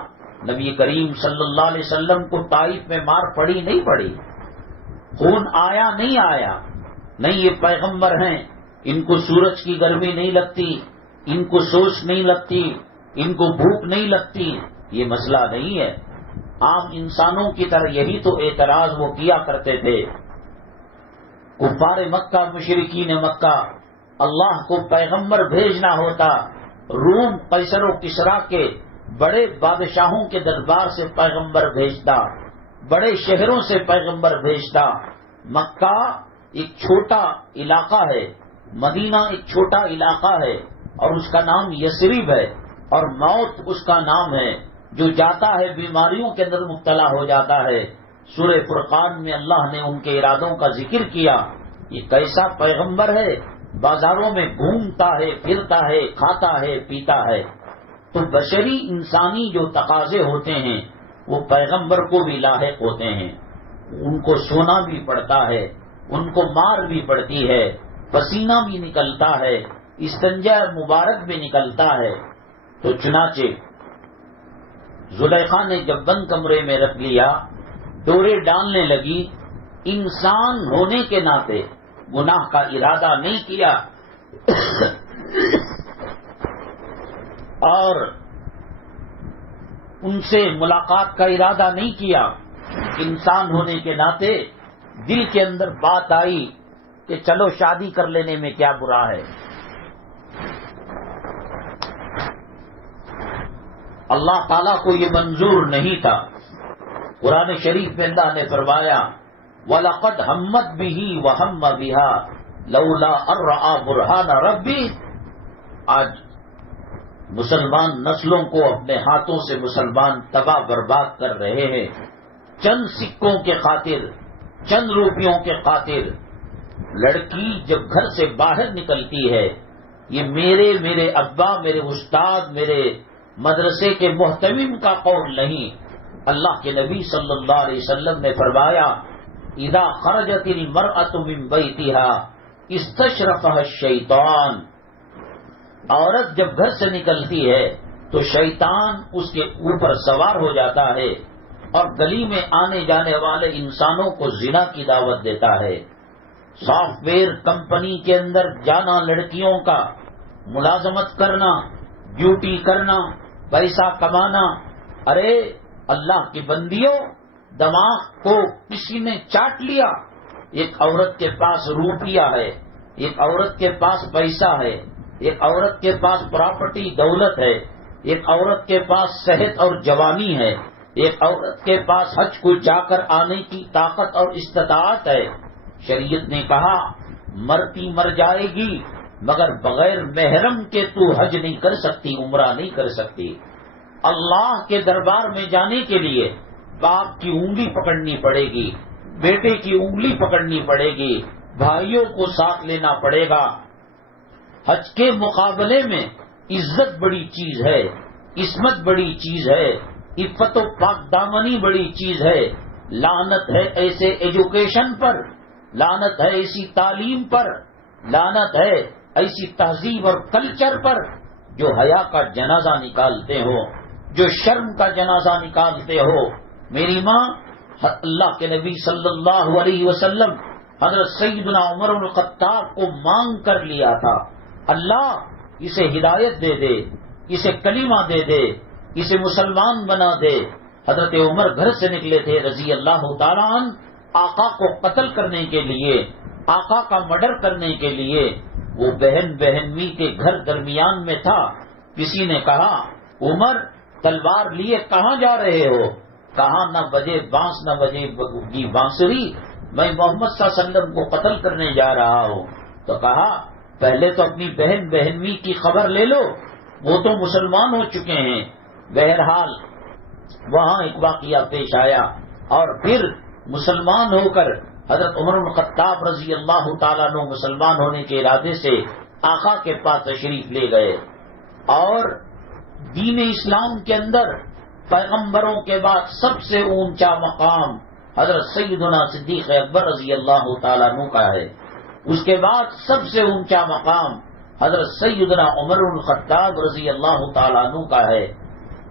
نبی کریم صلی اللہ علیہ وسلم کو طائف میں مار پڑی نہیں پڑی، خون آیا نہیں آیا، نہیں یہ پیغمبر ہیں، ان کو سورج کی گرمی نہیں لگتی، ان کو سوچ نہیں لگتی، ان کو بھوک نہیں لگتی، یہ مسئلہ نہیں ہے۔ عام انسانوں کی طرح یہی تو اعتراض وہ کیا کرتے تھے۔ کفار مکہ، مشرکین مکہ، اللہ کو پیغمبر بھیجنا ہوتا، روم قیصر و کسریٰ کے بڑے بادشاہوں کے دربار سے پیغمبر بھیجتا، بڑے شہروں سے پیغمبر بھیجتا۔ مکہ ایک چھوٹا علاقہ ہے، مدینہ ایک چھوٹا علاقہ ہے، اور اس کا نام یثرب ہے، اور موت اس کا نام ہے، جو جاتا ہے بیماریوں کے اندر مبتلا ہو جاتا ہے۔ سورہ فرقان میں اللہ نے ان کے ارادوں کا ذکر کیا۔ یہ کیسا پیغمبر ہے، بازاروں میں گھومتا ہے، پھرتا ہے، کھاتا ہے، پیتا ہے۔ تو بشری انسانی جو تقاضے ہوتے ہیں وہ پیغمبر کو بھی لاحق ہوتے ہیں، ان کو سونا بھی پڑتا ہے، ان کو مار بھی پڑتی ہے، پسینہ بھی نکلتا ہے، استنجا مبارک بھی نکلتا ہے۔ تو چنانچہ زلیخا نے جب بند کمرے میں رکھ لیا، ڈورے ڈالنے لگی، انسان ہونے کے ناطے گناہ کا ارادہ نہیں کیا اور ان سے ملاقات کا ارادہ نہیں کیا. انسان ہونے کے ناطے دل کے اندر بات آئی کہ چلو شادی کر لینے میں کیا برا ہے. اللہ تعالیٰ کو یہ منظور نہیں تھا. قرآن شریف میں اللہ نے فرمایا وَلَقَدْ هَمَّتْ بِهِ وَهَمَّ بِهَا لَوْلَا أَن رَّأَىٰ بُرْهَانَ رَبِّهِ. آج مسلمان نسلوں کو اپنے ہاتھوں سے مسلمان تباہ برباد کر رہے ہیں. چند سکوں کے خاطر، چند روپیوں کے خاطر لڑکی جب گھر سے باہر نکلتی ہے، یہ میرے ابا، میرے استاد، میرے مدرسے کے محتمم کا قول نہیں. اللہ کے نبی صلی اللہ علیہ وسلم نے فرمایا اذا خرجت المرأة من بیتها استشرفها الشیطان. عورت جب گھر سے نکلتی ہے تو شیطان اس کے اوپر سوار ہو جاتا ہے اور گلی میں آنے جانے والے انسانوں کو زنا کی دعوت دیتا ہے. سافٹ ویئر کمپنی کے اندر جانا، لڑکیوں کا ملازمت کرنا، ڈیوٹی کرنا، پیسہ کمانا. ارے اللہ کی بندیوں، دماغ کو کسی نے چاٹ لیا. ایک عورت کے پاس روپیہ ہے، ایک عورت کے پاس پیسہ ہے، ایک عورت کے پاس پراپرٹی دولت ہے، ایک عورت کے پاس صحت اور جوانی ہے، ایک عورت کے پاس حج کو جا کر آنے کی طاقت اور استطاعت ہے. شریعت نے کہا مرتی مر جائے گی مگر بغیر محرم کے تو حج نہیں کر سکتی، عمرہ نہیں کر سکتی. اللہ کے دربار میں جانے کے لیے باپ کی انگلی پکڑنی پڑے گی، بیٹے کی انگلی پکڑنی پڑے گی، بھائیوں کو ساتھ لینا پڑے گا. حج کے مقابلے میں عزت بڑی چیز ہے، عصمت بڑی چیز ہے، عفت و پاک دامنی بڑی چیز ہے. لعنت ہے ایسے ایجوکیشن پر، لعنت ہے ایسی تعلیم پر، لعنت ہے ایسی تہذیب اور کلچر پر جو حیا کا جنازہ نکالتے ہو، جو شرم کا جنازہ نکالتے ہو. میری ماں اللہ کے نبی صلی اللہ علیہ وسلم حضرت سیدنا عمر بن الخطاب کو مانگ کر لیا تھا، اللہ اسے ہدایت دے دے، اسے کلمہ دے دے، اسے مسلمان بنا دے. حضرت عمر گھر سے نکلے تھے رضی اللہ تعالیٰ عنہ آقا کو قتل کرنے کے لیے، آقا کا مرڈر کرنے کے لیے. وہ بہنوی کے گھر درمیان میں تھا. کسی نے کہا عمر تلوار لیے کہاں جا رہے ہو؟ کہا نہ بجے بانس نہ بجے گی بانسری، میں محمد صلی اللہ علیہ وسلم کو قتل کرنے جا رہا ہوں. تو کہا پہلے تو اپنی بہنوی کی خبر لے لو، وہ تو مسلمان ہو چکے ہیں. بہرحال وہاں ایک واقعہ پیش آیا اور پھر مسلمان ہو کر حضرت عمر بن الخطاب رضی اللہ تعالیٰ عنہ مسلمان ہونے کے ارادے سے آقا کے پاس تشریف لے گئے. اور دین اسلام کے اندر پیغمبروں کے بعد سب سے اونچا مقام حضرت سیدنا صدیق اکبر رضی اللہ تعالیٰ عنہ کا ہے. اس کے بعد سب سے اونچا مقام حضرت سیدنا عمر بن الخطاب رضی اللہ تعالیٰ عنہ کا ہے.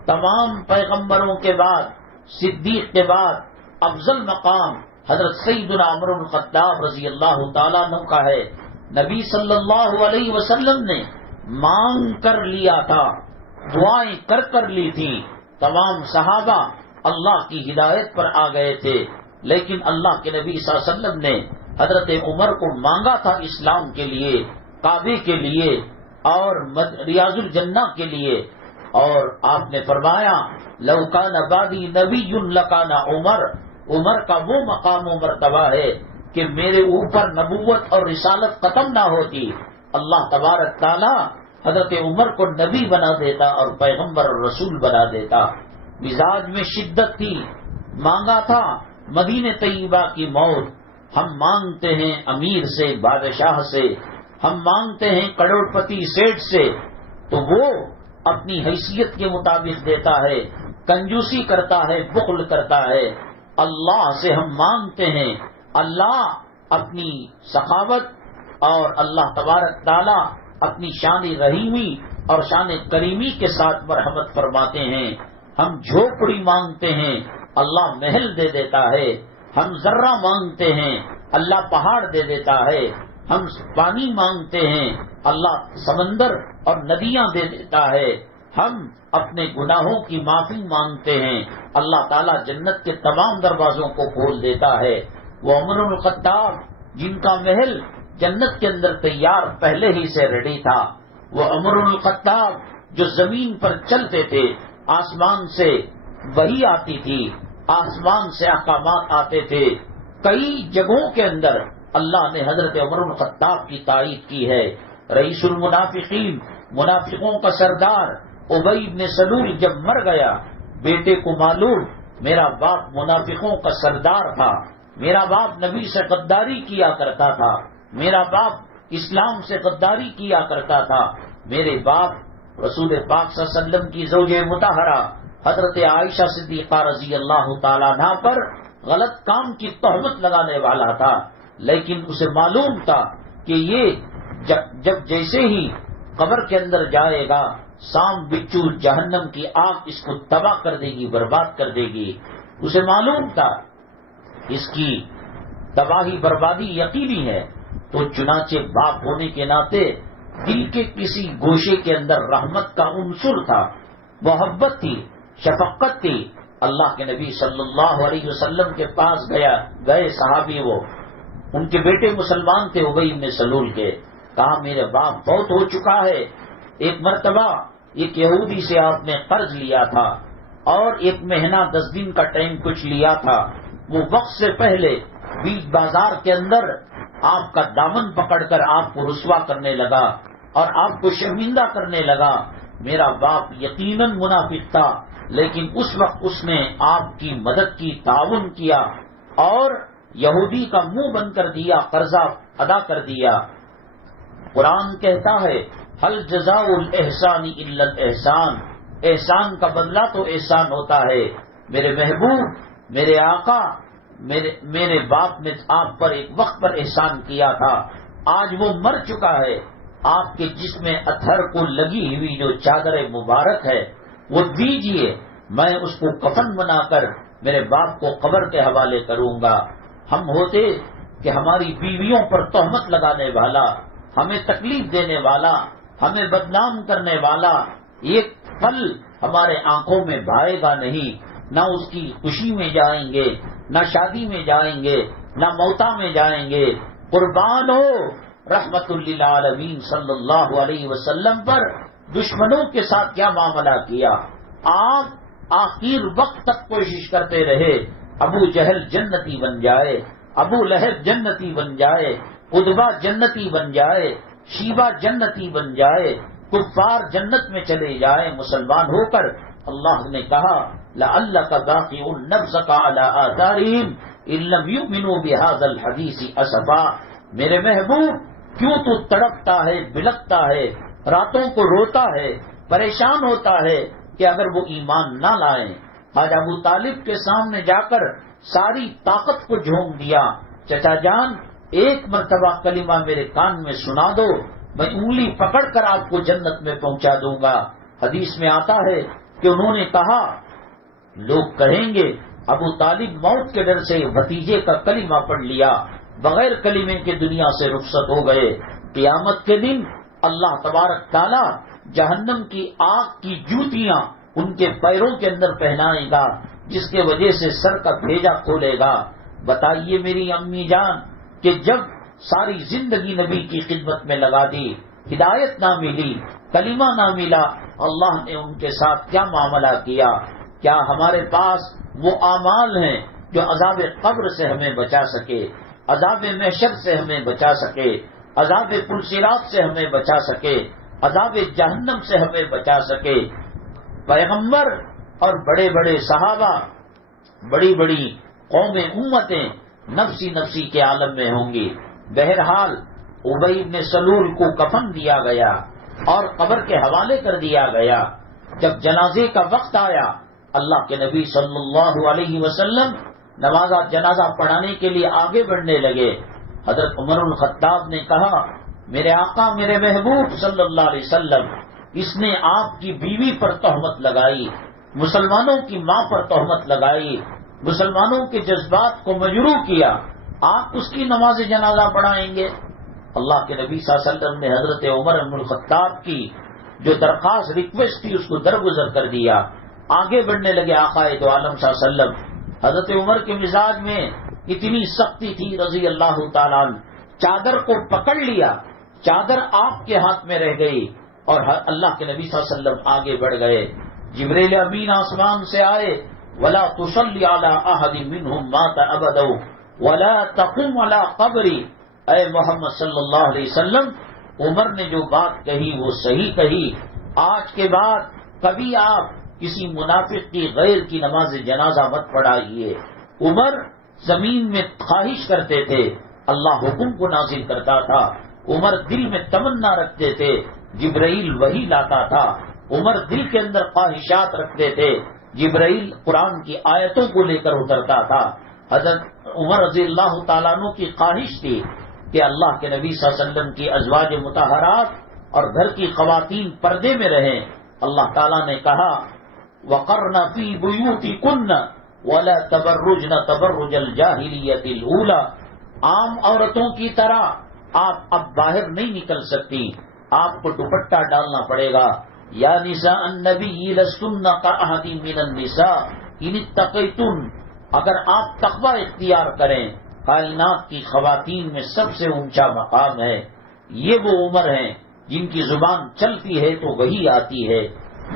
تمام پیغمبروں کے بعد، صدیق کے بعد افضل مقام حضرت سیدنا عمر بن الخطاب رضی اللہ تعالیٰ عنہ کا ہے. نبی صلی اللہ علیہ وسلم نے مانگ کر لیا تھا، دعائیں کر لی تھی. تمام صحابہ اللہ کی ہدایت پر آ گئے تھے، لیکن اللہ کے نبی صلی اللہ علیہ وسلم نے حضرت عمر کو مانگا تھا اسلام کے لیے، کعبے کے لیے اور ریاض الجنہ کے لیے. اور آپ نے فرمایا لو کان بعدی نبی لکان عمر. عمر کا وہ مقام و مرتبہ ہے کہ میرے اوپر نبوت اور رسالت ختم نہ ہوتی، اللہ تبارک تعالی حضرت عمر کو نبی بنا دیتا اور پیغمبر اور رسول بنا دیتا. مزاج میں شدت تھی، مانگا تھا مدینہ طیبہ کی موت. ہم مانگتے ہیں امیر سے، بادشاہ سے، ہم مانگتے ہیں کروڑ پتی سیٹھ سے، تو وہ اپنی حیثیت کے مطابق دیتا ہے، کنجوسی کرتا ہے، بخل کرتا ہے. اللہ سے ہم مانگتے ہیں، اللہ اپنی سخاوت اور اللہ تبارک تعالی اپنی شان رحیمی اور شان کریمی کے ساتھ مرحمت فرماتے ہیں. ہم جھوپڑی مانگتے ہیں، اللہ محل دے دیتا ہے. ہم ذرہ مانگتے ہیں، اللہ پہاڑ دے دیتا ہے. ہم پانی مانگتے ہیں، اللہ سمندر اور ندیاں دے دیتا ہے. ہم اپنے گناہوں کی معافی مانگتے ہیں، اللہ تعالیٰ جنت کے تمام دروازوں کو کھول دیتا ہے۔ وہ عمر الخطاب جن کا محل جنت کے اندر تیار پہلے ہی سے ریڈی تھا، وہ عمر الخطاب جو زمین پر چلتے تھے، آسمان سے وحی آتی تھی، آسمان سے احکامات آتے تھے، کئی جگہوں کے اندر اللہ نے حضرت عمر الخطاب کی تائید کی ہے۔ رئیس المنافقین، منافقوں کا سردار ابی بن سلول جب مر گیا، بیٹے کو معلوم میرا باپ منافقوں کا سردار تھا، میرا باپ نبی سے غداری کیا کرتا تھا، میرا باپ اسلام سے غداری کیا کرتا تھا، میرے باپ رسول پاک صلی اللہ علیہ وسلم کی زوج مطہرہ حضرت عائشہ صدیقہ رضی اللہ تعالیٰ عنہا پر غلط کام کی تہمت لگانے والا تھا، لیکن اسے معلوم تھا کہ یہ جب جیسے ہی قبر کے اندر جائے گا، سام بچو جہنم کی آگ اس کو تباہ کر دے گی، برباد کر دے گی۔ اسے معلوم تھا اس کی تباہی بربادی یقینی ہے، تو چنانچہ باپ ہونے کے ناطے دل کے کسی گوشے کے اندر رحمت کا عنصر تھا، محبت تھی، شفقت تھی۔ اللہ کے نبی صلی اللہ علیہ وسلم کے پاس گئے صحابی، وہ ان کے بیٹے مسلمان تھے ابی بن سلول کے، کہا میرے باپ بہت ہو چکا ہے، ایک مرتبہ ایک یہودی سے آپ نے قرض لیا تھا اور 1 مہینہ 10 دن کا ٹائم کچھ لیا تھا، وہ وقت سے پہلے بیچ بازار کے اندر آپ کا دامن پکڑ کر آپ کو رسوا کرنے لگا اور آپ کو شرمندہ کرنے لگا۔ میرا باپ یقیناً منافق تھا، لیکن اس وقت اس نے آپ کی مدد کی، تعاون کیا اور یہودی کا منہ بند کر دیا، قرضہ ادا کر دیا۔ قرآن کہتا ہے هل جزاء الاحسان الا الاحسان، احسان کا بدلہ تو احسان ہوتا ہے۔ میرے محبوب، میرے آقا، میرے باپ نے آپ پر ایک وقت پر احسان کیا تھا، آج وہ مر چکا ہے، آپ کے جسم اطہر کو لگی ہوئی جو چادر مبارک ہے وہ دیجئے، میں اس کو کفن بنا کر میرے باپ کو قبر کے حوالے کروں گا۔ ہم ہوتے کہ ہماری بیویوں پر تہمت لگانے والا، ہمیں تکلیف دینے والا، ہمیں بدنام کرنے والا ایک پل ہمارے آنکھوں میں بھائے گا نہیں، نہ اس کی خوشی میں جائیں گے، نہ شادی میں جائیں گے، نہ موتا میں جائیں گے۔ قربان ہو رحمت للعالمین صلی اللہ علیہ وسلم پر دشمنوں کے ساتھ کیا معاملہ کیا۔ آپ آخر وقت تک کوشش کرتے رہے ابو جہل جنتی بن جائے، ابو لہب جنتی بن جائے، ادبا جنتی بن جائے، شیبہ جنتی بن جائے، کفار جنت میں چلے جائے مسلمان ہو کر۔ اللہ نے کہا لعلک باقع نفسک علی آثارہم ان لم یؤمنوا بہذا الحدیث اسفا، میرے محبوب کیوں تو تڑپتا ہے، بلکتا ہے، راتوں کو روتا ہے، پریشان ہوتا ہے کہ اگر وہ ایمان نہ لائیں۔ آج ابو طالب کے سامنے جا کر ساری طاقت کو جھونک دیا، چچا جان ایک مرتبہ کلمہ میرے کان میں سنا دو، میں انگلی پکڑ کر آپ کو جنت میں پہنچا دوں گا۔ حدیث میں آتا ہے کہ انہوں نے کہا، لوگ کہیں گے ابو طالب موت کے ڈر سے بھتیجے کا کلمہ پڑھ لیا، بغیر کلمے کے دنیا سے رخصت ہو گئے۔ قیامت کے دن اللہ تبارک تعالی جہنم کی آگ کی جوتیاں ان کے پیروں کے اندر پہنائے گا، جس کے وجہ سے سر کا بھیجا کھولے گا۔ بتائیے میری امی جان کہ جب ساری زندگی نبی کی خدمت میں لگا دی، ہدایت نہ ملی، کلمہ نہ ملا، اللہ نے ان کے ساتھ کیا معاملہ کیا؟ کیا ہمارے پاس وہ اعمال ہیں جو عذاب قبر سے ہمیں بچا سکے، عذاب محشر سے ہمیں بچا سکے، عذاب پلصراط سے ہمیں بچا سکے، عذاب جہنم سے ہمیں بچا سکے؟ پیغمبر اور بڑے بڑے صحابہ، بڑی بڑی قومیں، امتیں نفسی نفسی کے عالم میں ہوں گی۔ بہرحال ابی بن سلول کو کفن دیا گیا اور قبر کے حوالے کر دیا گیا۔ جب جنازے کا وقت آیا، اللہ کے نبی صلی اللہ علیہ وسلم نماز جنازہ پڑھانے کے لیے آگے بڑھنے لگے۔ حضرت عمر الخطاب نے کہا، میرے آقا، میرے محبوب صلی اللہ علیہ وسلم، اس نے آپ کی بیوی پر تہمت لگائی، مسلمانوں کی ماں پر تہمت لگائی، مسلمانوں کے جذبات کو مجروح کیا، آپ اس کی نماز جنازہ پڑھائیں گے؟ اللہ کے نبی صلی اللہ علیہ وسلم نے حضرت عمر بن الخطاب کی جو درخواست ریکویسٹ تھی اس کو درگزر کر دیا. آگے بڑھنے لگے آقا دو عالم صلی اللہ علیہ وسلم. حضرت عمر کے مزاج میں اتنی سختی تھی رضی اللہ تعالیٰ عنہ. چادر کو پکڑ لیا, چادر آپ کے ہاتھ میں رہ گئی اور اللہ کے نبی صلی اللہ علیہ وسلم آگے بڑھ گئے. جبریل امین آسمان سے آئے, ولا تصلی علی احد منهم مات ابدا ولا تقم علی قبری. اے محمد صلی اللہ علیہ وسلم, عمر نے جو بات کہی وہ صحیح کہی. آج کے بعد کبھی آپ کسی منافق کی غیر کی نماز جنازہ مت پڑھائیے. عمر زمین میں خواہش کرتے تھے, اللہ حکم کو نازل کرتا تھا. عمر دل میں تمنا رکھتے تھے, جبرائیل وحی لاتا تھا. عمر دل کے اندر خواہشات رکھتے تھے, جبرائیل قرآن کی آیتوں کو لے کر اترتا تھا. حضرت عمر رضی اللہ تعالیٰ عنہ کی خواہش تھی کہ اللہ کے نبی صلی اللہ علیہ وسلم کی ازواج مطہرات اور گھر کی خواتین پردے میں رہیں. اللہ تعالیٰ نے کہا وَقَرْنَ فِي بُيُوتِكُنَّ وَلَا تَبَرُّجْنَ تَبَرُّجَ الْجَاهِلِيَّةِ الْأُولَى. عام عورتوں کی طرح آپ اب باہر نہیں نکل سکتی, آپ کو دوپٹہ ڈالنا پڑے گا. یا نساء النبی لستن کأحد من النساء ان اتقیتن. اگر آپ تقوی اختیار کریں, کائنات کی خواتین میں سب سے اونچا مقام ہے. یہ وہ عمر ہیں جن کی زبان چلتی ہے تو وہی آتی ہے.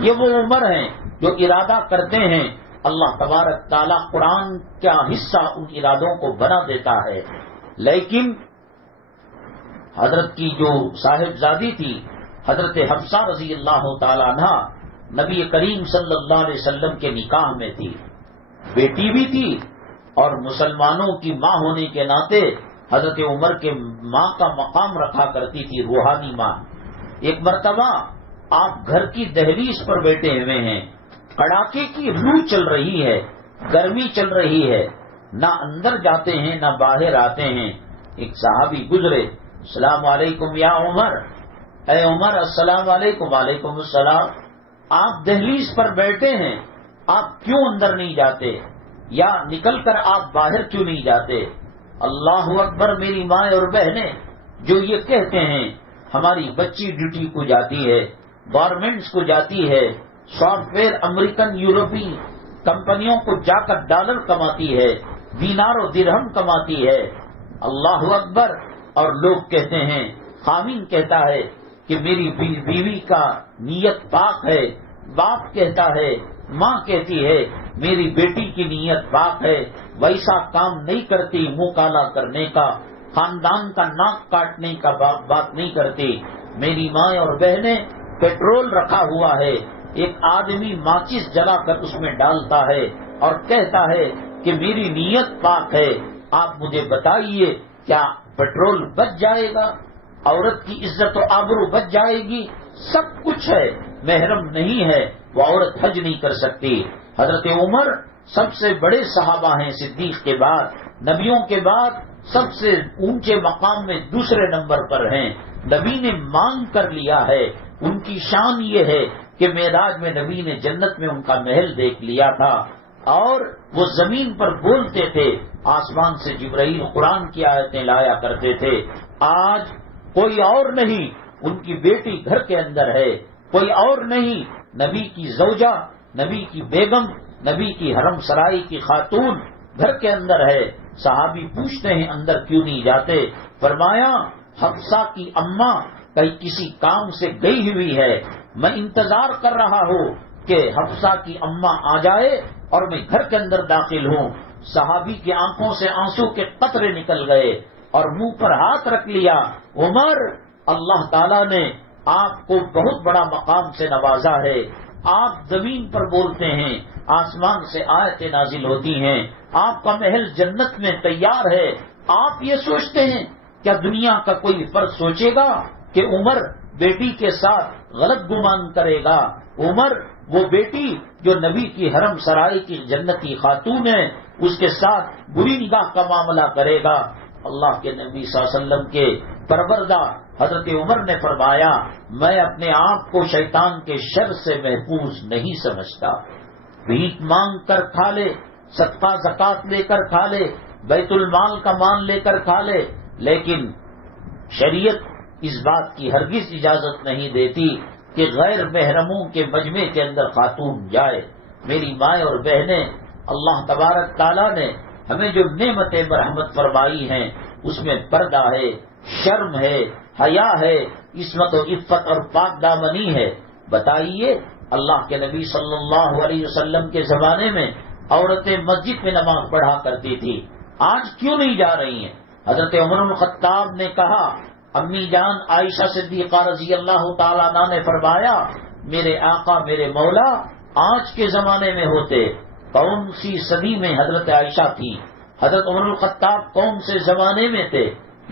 یہ وہ عمر ہیں جو ارادہ کرتے ہیں, اللہ تبارک تعالیٰ قرآن کا حصہ ان ارادوں کو بنا دیتا ہے. لیکن حضرت کی جو صاحبزادی تھی حضرت حفصہ رضی اللہ تعالیٰ عنہ, نبی کریم صلی اللہ علیہ وسلم کے نکاح میں تھی, بیٹی بھی تھی اور مسلمانوں کی ماں ہونے کے ناطے حضرت عمر کے ماں کا مقام رکھا کرتی تھی, روحانی ماں. ایک مرتبہ آپ گھر کی دہلیز پر بیٹھے ہوئے ہیں, کڑاکے کی لو چل رہی ہے, گرمی چل رہی ہے, نہ اندر جاتے ہیں نہ باہر آتے ہیں. ایک صحابی گزرے, السلام علیکم یا عمر. اے عمر السلام علیکم. وعلیکم السلام. آپ دہلیز پر بیٹھے ہیں, آپ کیوں اندر نہیں جاتے, یا نکل کر آپ باہر کیوں نہیں جاتے؟ اللہ اکبر. میری ماں اور بہنیں جو یہ کہتے ہیں ہماری بچی ڈیوٹی کو جاتی ہے, گورنمنٹس کو جاتی ہے, سافٹ ویئر امریکن یورپی کمپنیوں کو جا کر ڈالر کماتی ہے, دینار و درہم کماتی ہے, اللہ اکبر. اور لوگ کہتے ہیں, خامین کہتا ہے کہ میری بیوی کا نیت پاک ہے, باپ کہتا ہے, ماں کہتی ہے میری بیٹی کی نیت پاک ہے, ویسا کام نہیں کرتی منہ کالا کرنے کا, خاندان کا ناک کاٹنے کا بات نہیں کرتی. میری ماں اور بہنیں, پیٹرول رکھا ہوا ہے, ایک آدمی ماچس جلا کر اس میں ڈالتا ہے اور کہتا ہے کہ میری نیت پاک ہے, آپ مجھے بتائیے کیا پیٹرول بچ جائے گا, عورت کی عزت و آبرو بچ جائے گی؟ سب کچھ ہے, محرم نہیں ہے وہ عورت حج نہیں کر سکتی. حضرت عمر سب سے بڑے صحابہ ہیں, صدیق کے بعد, نبیوں کے بعد سب سے اونچے مقام میں دوسرے نمبر پر ہیں. نبی نے مانگ کر لیا ہے. ان کی شان یہ ہے کہ معراج میں نبی نے جنت میں ان کا محل دیکھ لیا تھا اور وہ زمین پر بولتے تھے, آسمان سے جبرائیل قرآن کی آیتیں لایا کرتے تھے. آج کوئی اور نہیں, ان کی بیٹی گھر کے اندر ہے, کوئی اور نہیں, نبی کی زوجہ, نبی کی بیگم, نبی کی حرم سرائی کی خاتون گھر کے اندر ہے. صحابی پوچھتے ہیں اندر کیوں نہیں جاتے؟ فرمایا حفصہ کی اماں کہیں کسی کام سے گئی ہوئی ہے, میں انتظار کر رہا ہوں کہ حفصہ کی اماں آ جائے اور میں گھر کے اندر داخل ہوں. صحابی کی آنکھوں سے آنسو کے قطرے نکل گئے اور منہ پر ہاتھ رکھ لیا. عمر, اللہ تعالیٰ نے آپ کو بہت بڑا مقام سے نوازا ہے. آپ زمین پر بولتے ہیں, آسمان سے آیتیں نازل ہوتی ہیں, آپ کا محل جنت میں تیار ہے. آپ یہ سوچتے ہیں کیا دنیا کا کوئی فرد سوچے گا کہ عمر بیٹی کے ساتھ غلط گمان کرے گا؟ عمر وہ بیٹی جو نبی کی حرم سرائی کی جنتی خاتون ہے, اس کے ساتھ بری نگاہ کا معاملہ کرے گا؟ اللہ کے نبی صلی اللہ علیہ وسلم کے پروردہ حضرت عمر نے فرمایا, میں اپنے آپ کو شیطان کے شر سے محفوظ نہیں سمجھتا. بھیک مانگ کر کھا لے, صدقہ زکات لے کر کھا لے, بیت المال کا مال لے کر کھا لے, لیکن شریعت اس بات کی ہرگز اجازت نہیں دیتی کہ غیر محرموں کے مجمع کے اندر خاتون جائے۔ میری مائیں اور بہنیں، اللہ تبارک تعالیٰ نے ہمیں جو نعمتیں مرحمت فرمائی ہیں اس میں پردہ ہے، شرم ہے، حیا ہے، عصمت و عفت اور پاک دامنی ہے۔ بتائیے اللہ کے نبی صلی اللہ علیہ وسلم کے زمانے میں عورتیں مسجد میں نماز پڑھا کرتی تھی، آج کیوں نہیں جا رہی ہیں؟ حضرت عمر بن الخطاب نے کہا، امی جان عائشہ صدیقہ رضی اللہ تعالیٰ عنہ نے فرمایا، میرے آقا میرے مولا آج کے زمانے میں ہوتے، کون سی صدی میں حضرت عائشہ تھی؟ حضرت عمر بن الخطاب کون سے زمانے میں تھے؟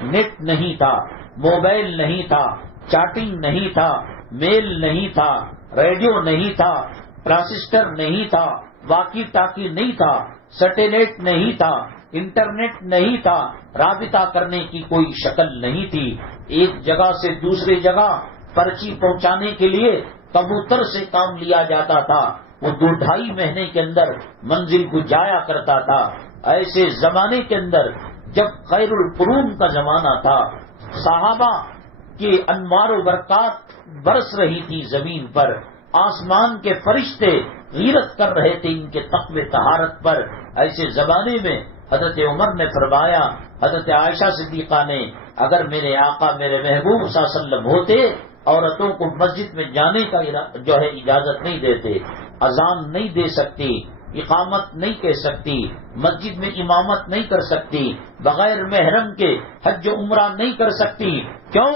نیٹ نہیں تھا، موبائل نہیں تھا، چیٹنگ نہیں تھا، میل نہیں تھا، ریڈیو نہیں تھا، ٹرانسسٹر نہیں تھا، واکی ٹاکی نہیں تھا، سیٹلائٹ نہیں تھا، انٹرنیٹ نہیں تھا، رابطہ کرنے کی کوئی شکل نہیں تھی۔ ایک جگہ سے دوسری جگہ پرچی پہنچانے کے لیے کبوتر سے کام لیا جاتا تھا، وہ 2-2.5 مہینے کے اندر منزل کو جایا کرتا تھا۔ ایسے زمانے کے اندر جب خیر القرون کا زمانہ تھا، صحابہ کے انوار و برکات برس رہی تھی زمین پر، آسمان کے فرشتے غیرت کر رہے تھے ان کے تقوی طہارت پر۔ ایسے زمانے میں حضرت عمر نے فرمایا، حضرت عائشہ صدیقہ نے، اگر میرے آقا میرے محبوب صلی اللہ علیہ وسلم ہوتے، عورتوں کو مسجد میں جانے کا جو ہے اجازت نہیں دیتے، اذان نہیں دے سکتی، اقامت نہیں کہہ سکتی، مسجد میں امامت نہیں کر سکتی، بغیر محرم کے حج و عمرہ نہیں کر سکتی۔ کیوں؟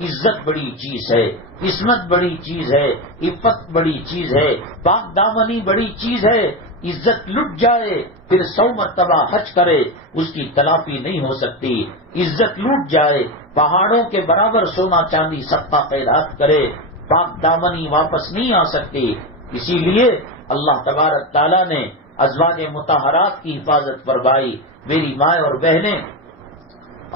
عزت بڑی چیز ہے، عصمت بڑی چیز ہے، عفت بڑی چیز ہے، پاک دامنی بڑی چیز ہے۔ عزت لٹ جائے پھر 100 مرتبہ حج کرے اس کی تلافی نہیں ہو سکتی۔ عزت لوٹ جائے، پہاڑوں کے برابر سونا چاندی صدقہ خیرات کرے، پاک دامنی واپس نہیں آ سکتی۔ اسی لیے اللہ تبارک تعالیٰ نے ازواج مطہرات کی حفاظت فرمائی۔ میری مائیں اور بہنیں،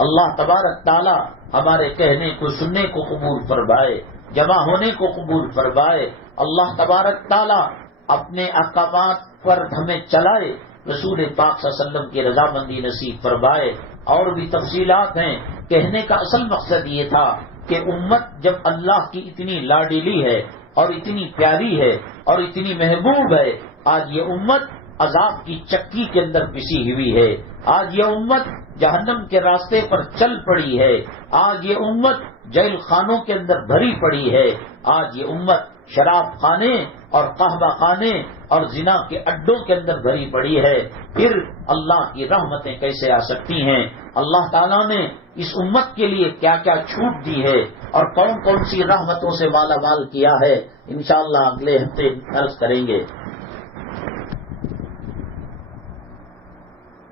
اللہ تبارک تعالیٰ ہمارے کہنے کو سننے کو قبول فرمائے، جمع ہونے کو قبول فرمائے۔ اللہ تبارک تعالیٰ اپنے احکامات پر ہمیں چلائے، رسول پاک صلی اللہ علیہ وسلم کی رضامندی نصیب فرمائے۔ اور بھی تفصیلات ہیں، کہنے کا اصل مقصد یہ تھا کہ امت جب اللہ کی اتنی لاڈلی ہے اور اتنی پیاری ہے اور اتنی محبوب ہے، آج یہ امت عذاب کی چکی کے اندر پسی ہوئی ہے، آج یہ امت جہنم کے راستے پر چل پڑی ہے، آج یہ امت جیل خانوں کے اندر بھری پڑی ہے، آج یہ امت شراب خانے اور قہوہ خانے اور زنا کے اڈوں کے اندر بھری پڑی ہے۔ پھر اللہ کی رحمتیں کیسے آ سکتی ہیں؟ اللہ تعالیٰ نے اس امت کے لیے کیا کیا چھوٹ دی ہے اور کون کون سی رحمتوں سے مالا مال کیا ہے، انشاءاللہ اگلے ہفتے عرض کریں گے۔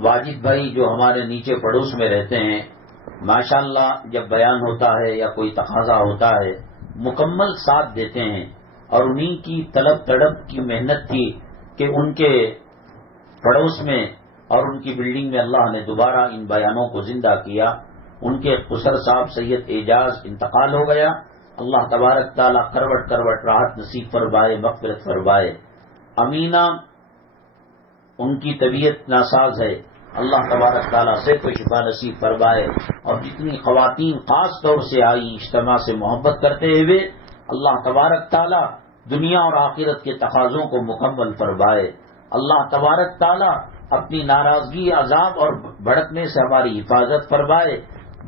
واجد بھائی جو ہمارے نیچے پڑوس میں رہتے ہیں، ماشاءاللہ جب بیان ہوتا ہے یا کوئی تقاضا ہوتا ہے مکمل ساتھ دیتے ہیں، اور انہی کی طلب تڑپ کی محنت تھی کہ ان کے پڑوس میں اور ان کی بلڈنگ میں اللہ نے دوبارہ ان بیانوں کو زندہ کیا۔ ان کے خسر صاحب سید اعجاز انتقال ہو گیا، اللہ تبارک تعالیٰ کروٹ کروٹ راحت نصیب فرمائے، مغفرت فرمائے۔ امینہ ان کی طبیعت ناساز ہے، اللہ تبارک تعالیٰ سے کوئی شفا نصیب فرمائے۔ اور جتنی خواتین خاص طور سے آئی اجتماع سے محبت کرتے ہوئے، اللہ تبارک تعالیٰ دنیا اور آخرت کے تقاضوں کو مکمل فرمائے۔ اللہ تبارک تعالیٰ اپنی ناراضگی، عذاب اور بھڑکنے سے ہماری حفاظت فرمائے۔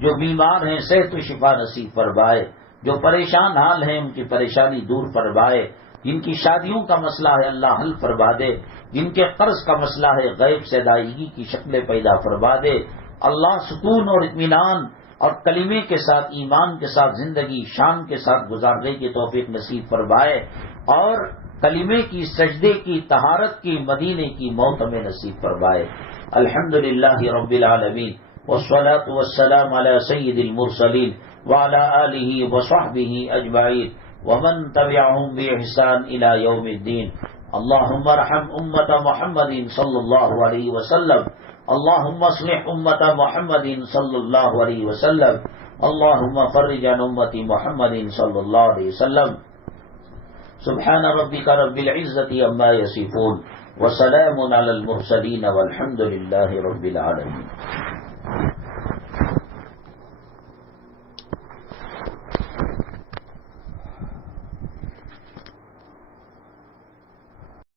جو بیمار ہیں صحت و شفا نصیب فرمائے، جو پریشان حال ہیں ان کی پریشانی دور فرمائے، جن کی شادیوں کا مسئلہ ہے اللہ حل فرما دے، جن کے قرض کا مسئلہ ہے غیب سے ادائیگی کی شکلیں پیدا فرما دے۔ اللہ سکون اور اطمینان اور کلمے کے ساتھ، ایمان کے ساتھ زندگی شان کے ساتھ گزارنے کی توفیق نصیب فرمائے، اور کلمے کی، سجدے کی، طہارت کی، مدینے کی موت ہمیں نصیب فرمائے۔ الحمدللہ رب العالمین، والصلاة والسلام علی سید المرسلین وعلی آلہ وصحبہ اجمعین ومن تبعهم بإحسان إلى يوم الدين۔ اللهم ارحم امة محمد صلی اللہ علیہ وسلم، اللهم اصلح امة محمد صلی اللہ علیہ وسلم، اللهم فرج عن امة محمد صلی اللہ علیہ وسلم۔ سبحان ربك رب العزة عما يصفون وسلام على المرسلين والحمد لله رب العالمين۔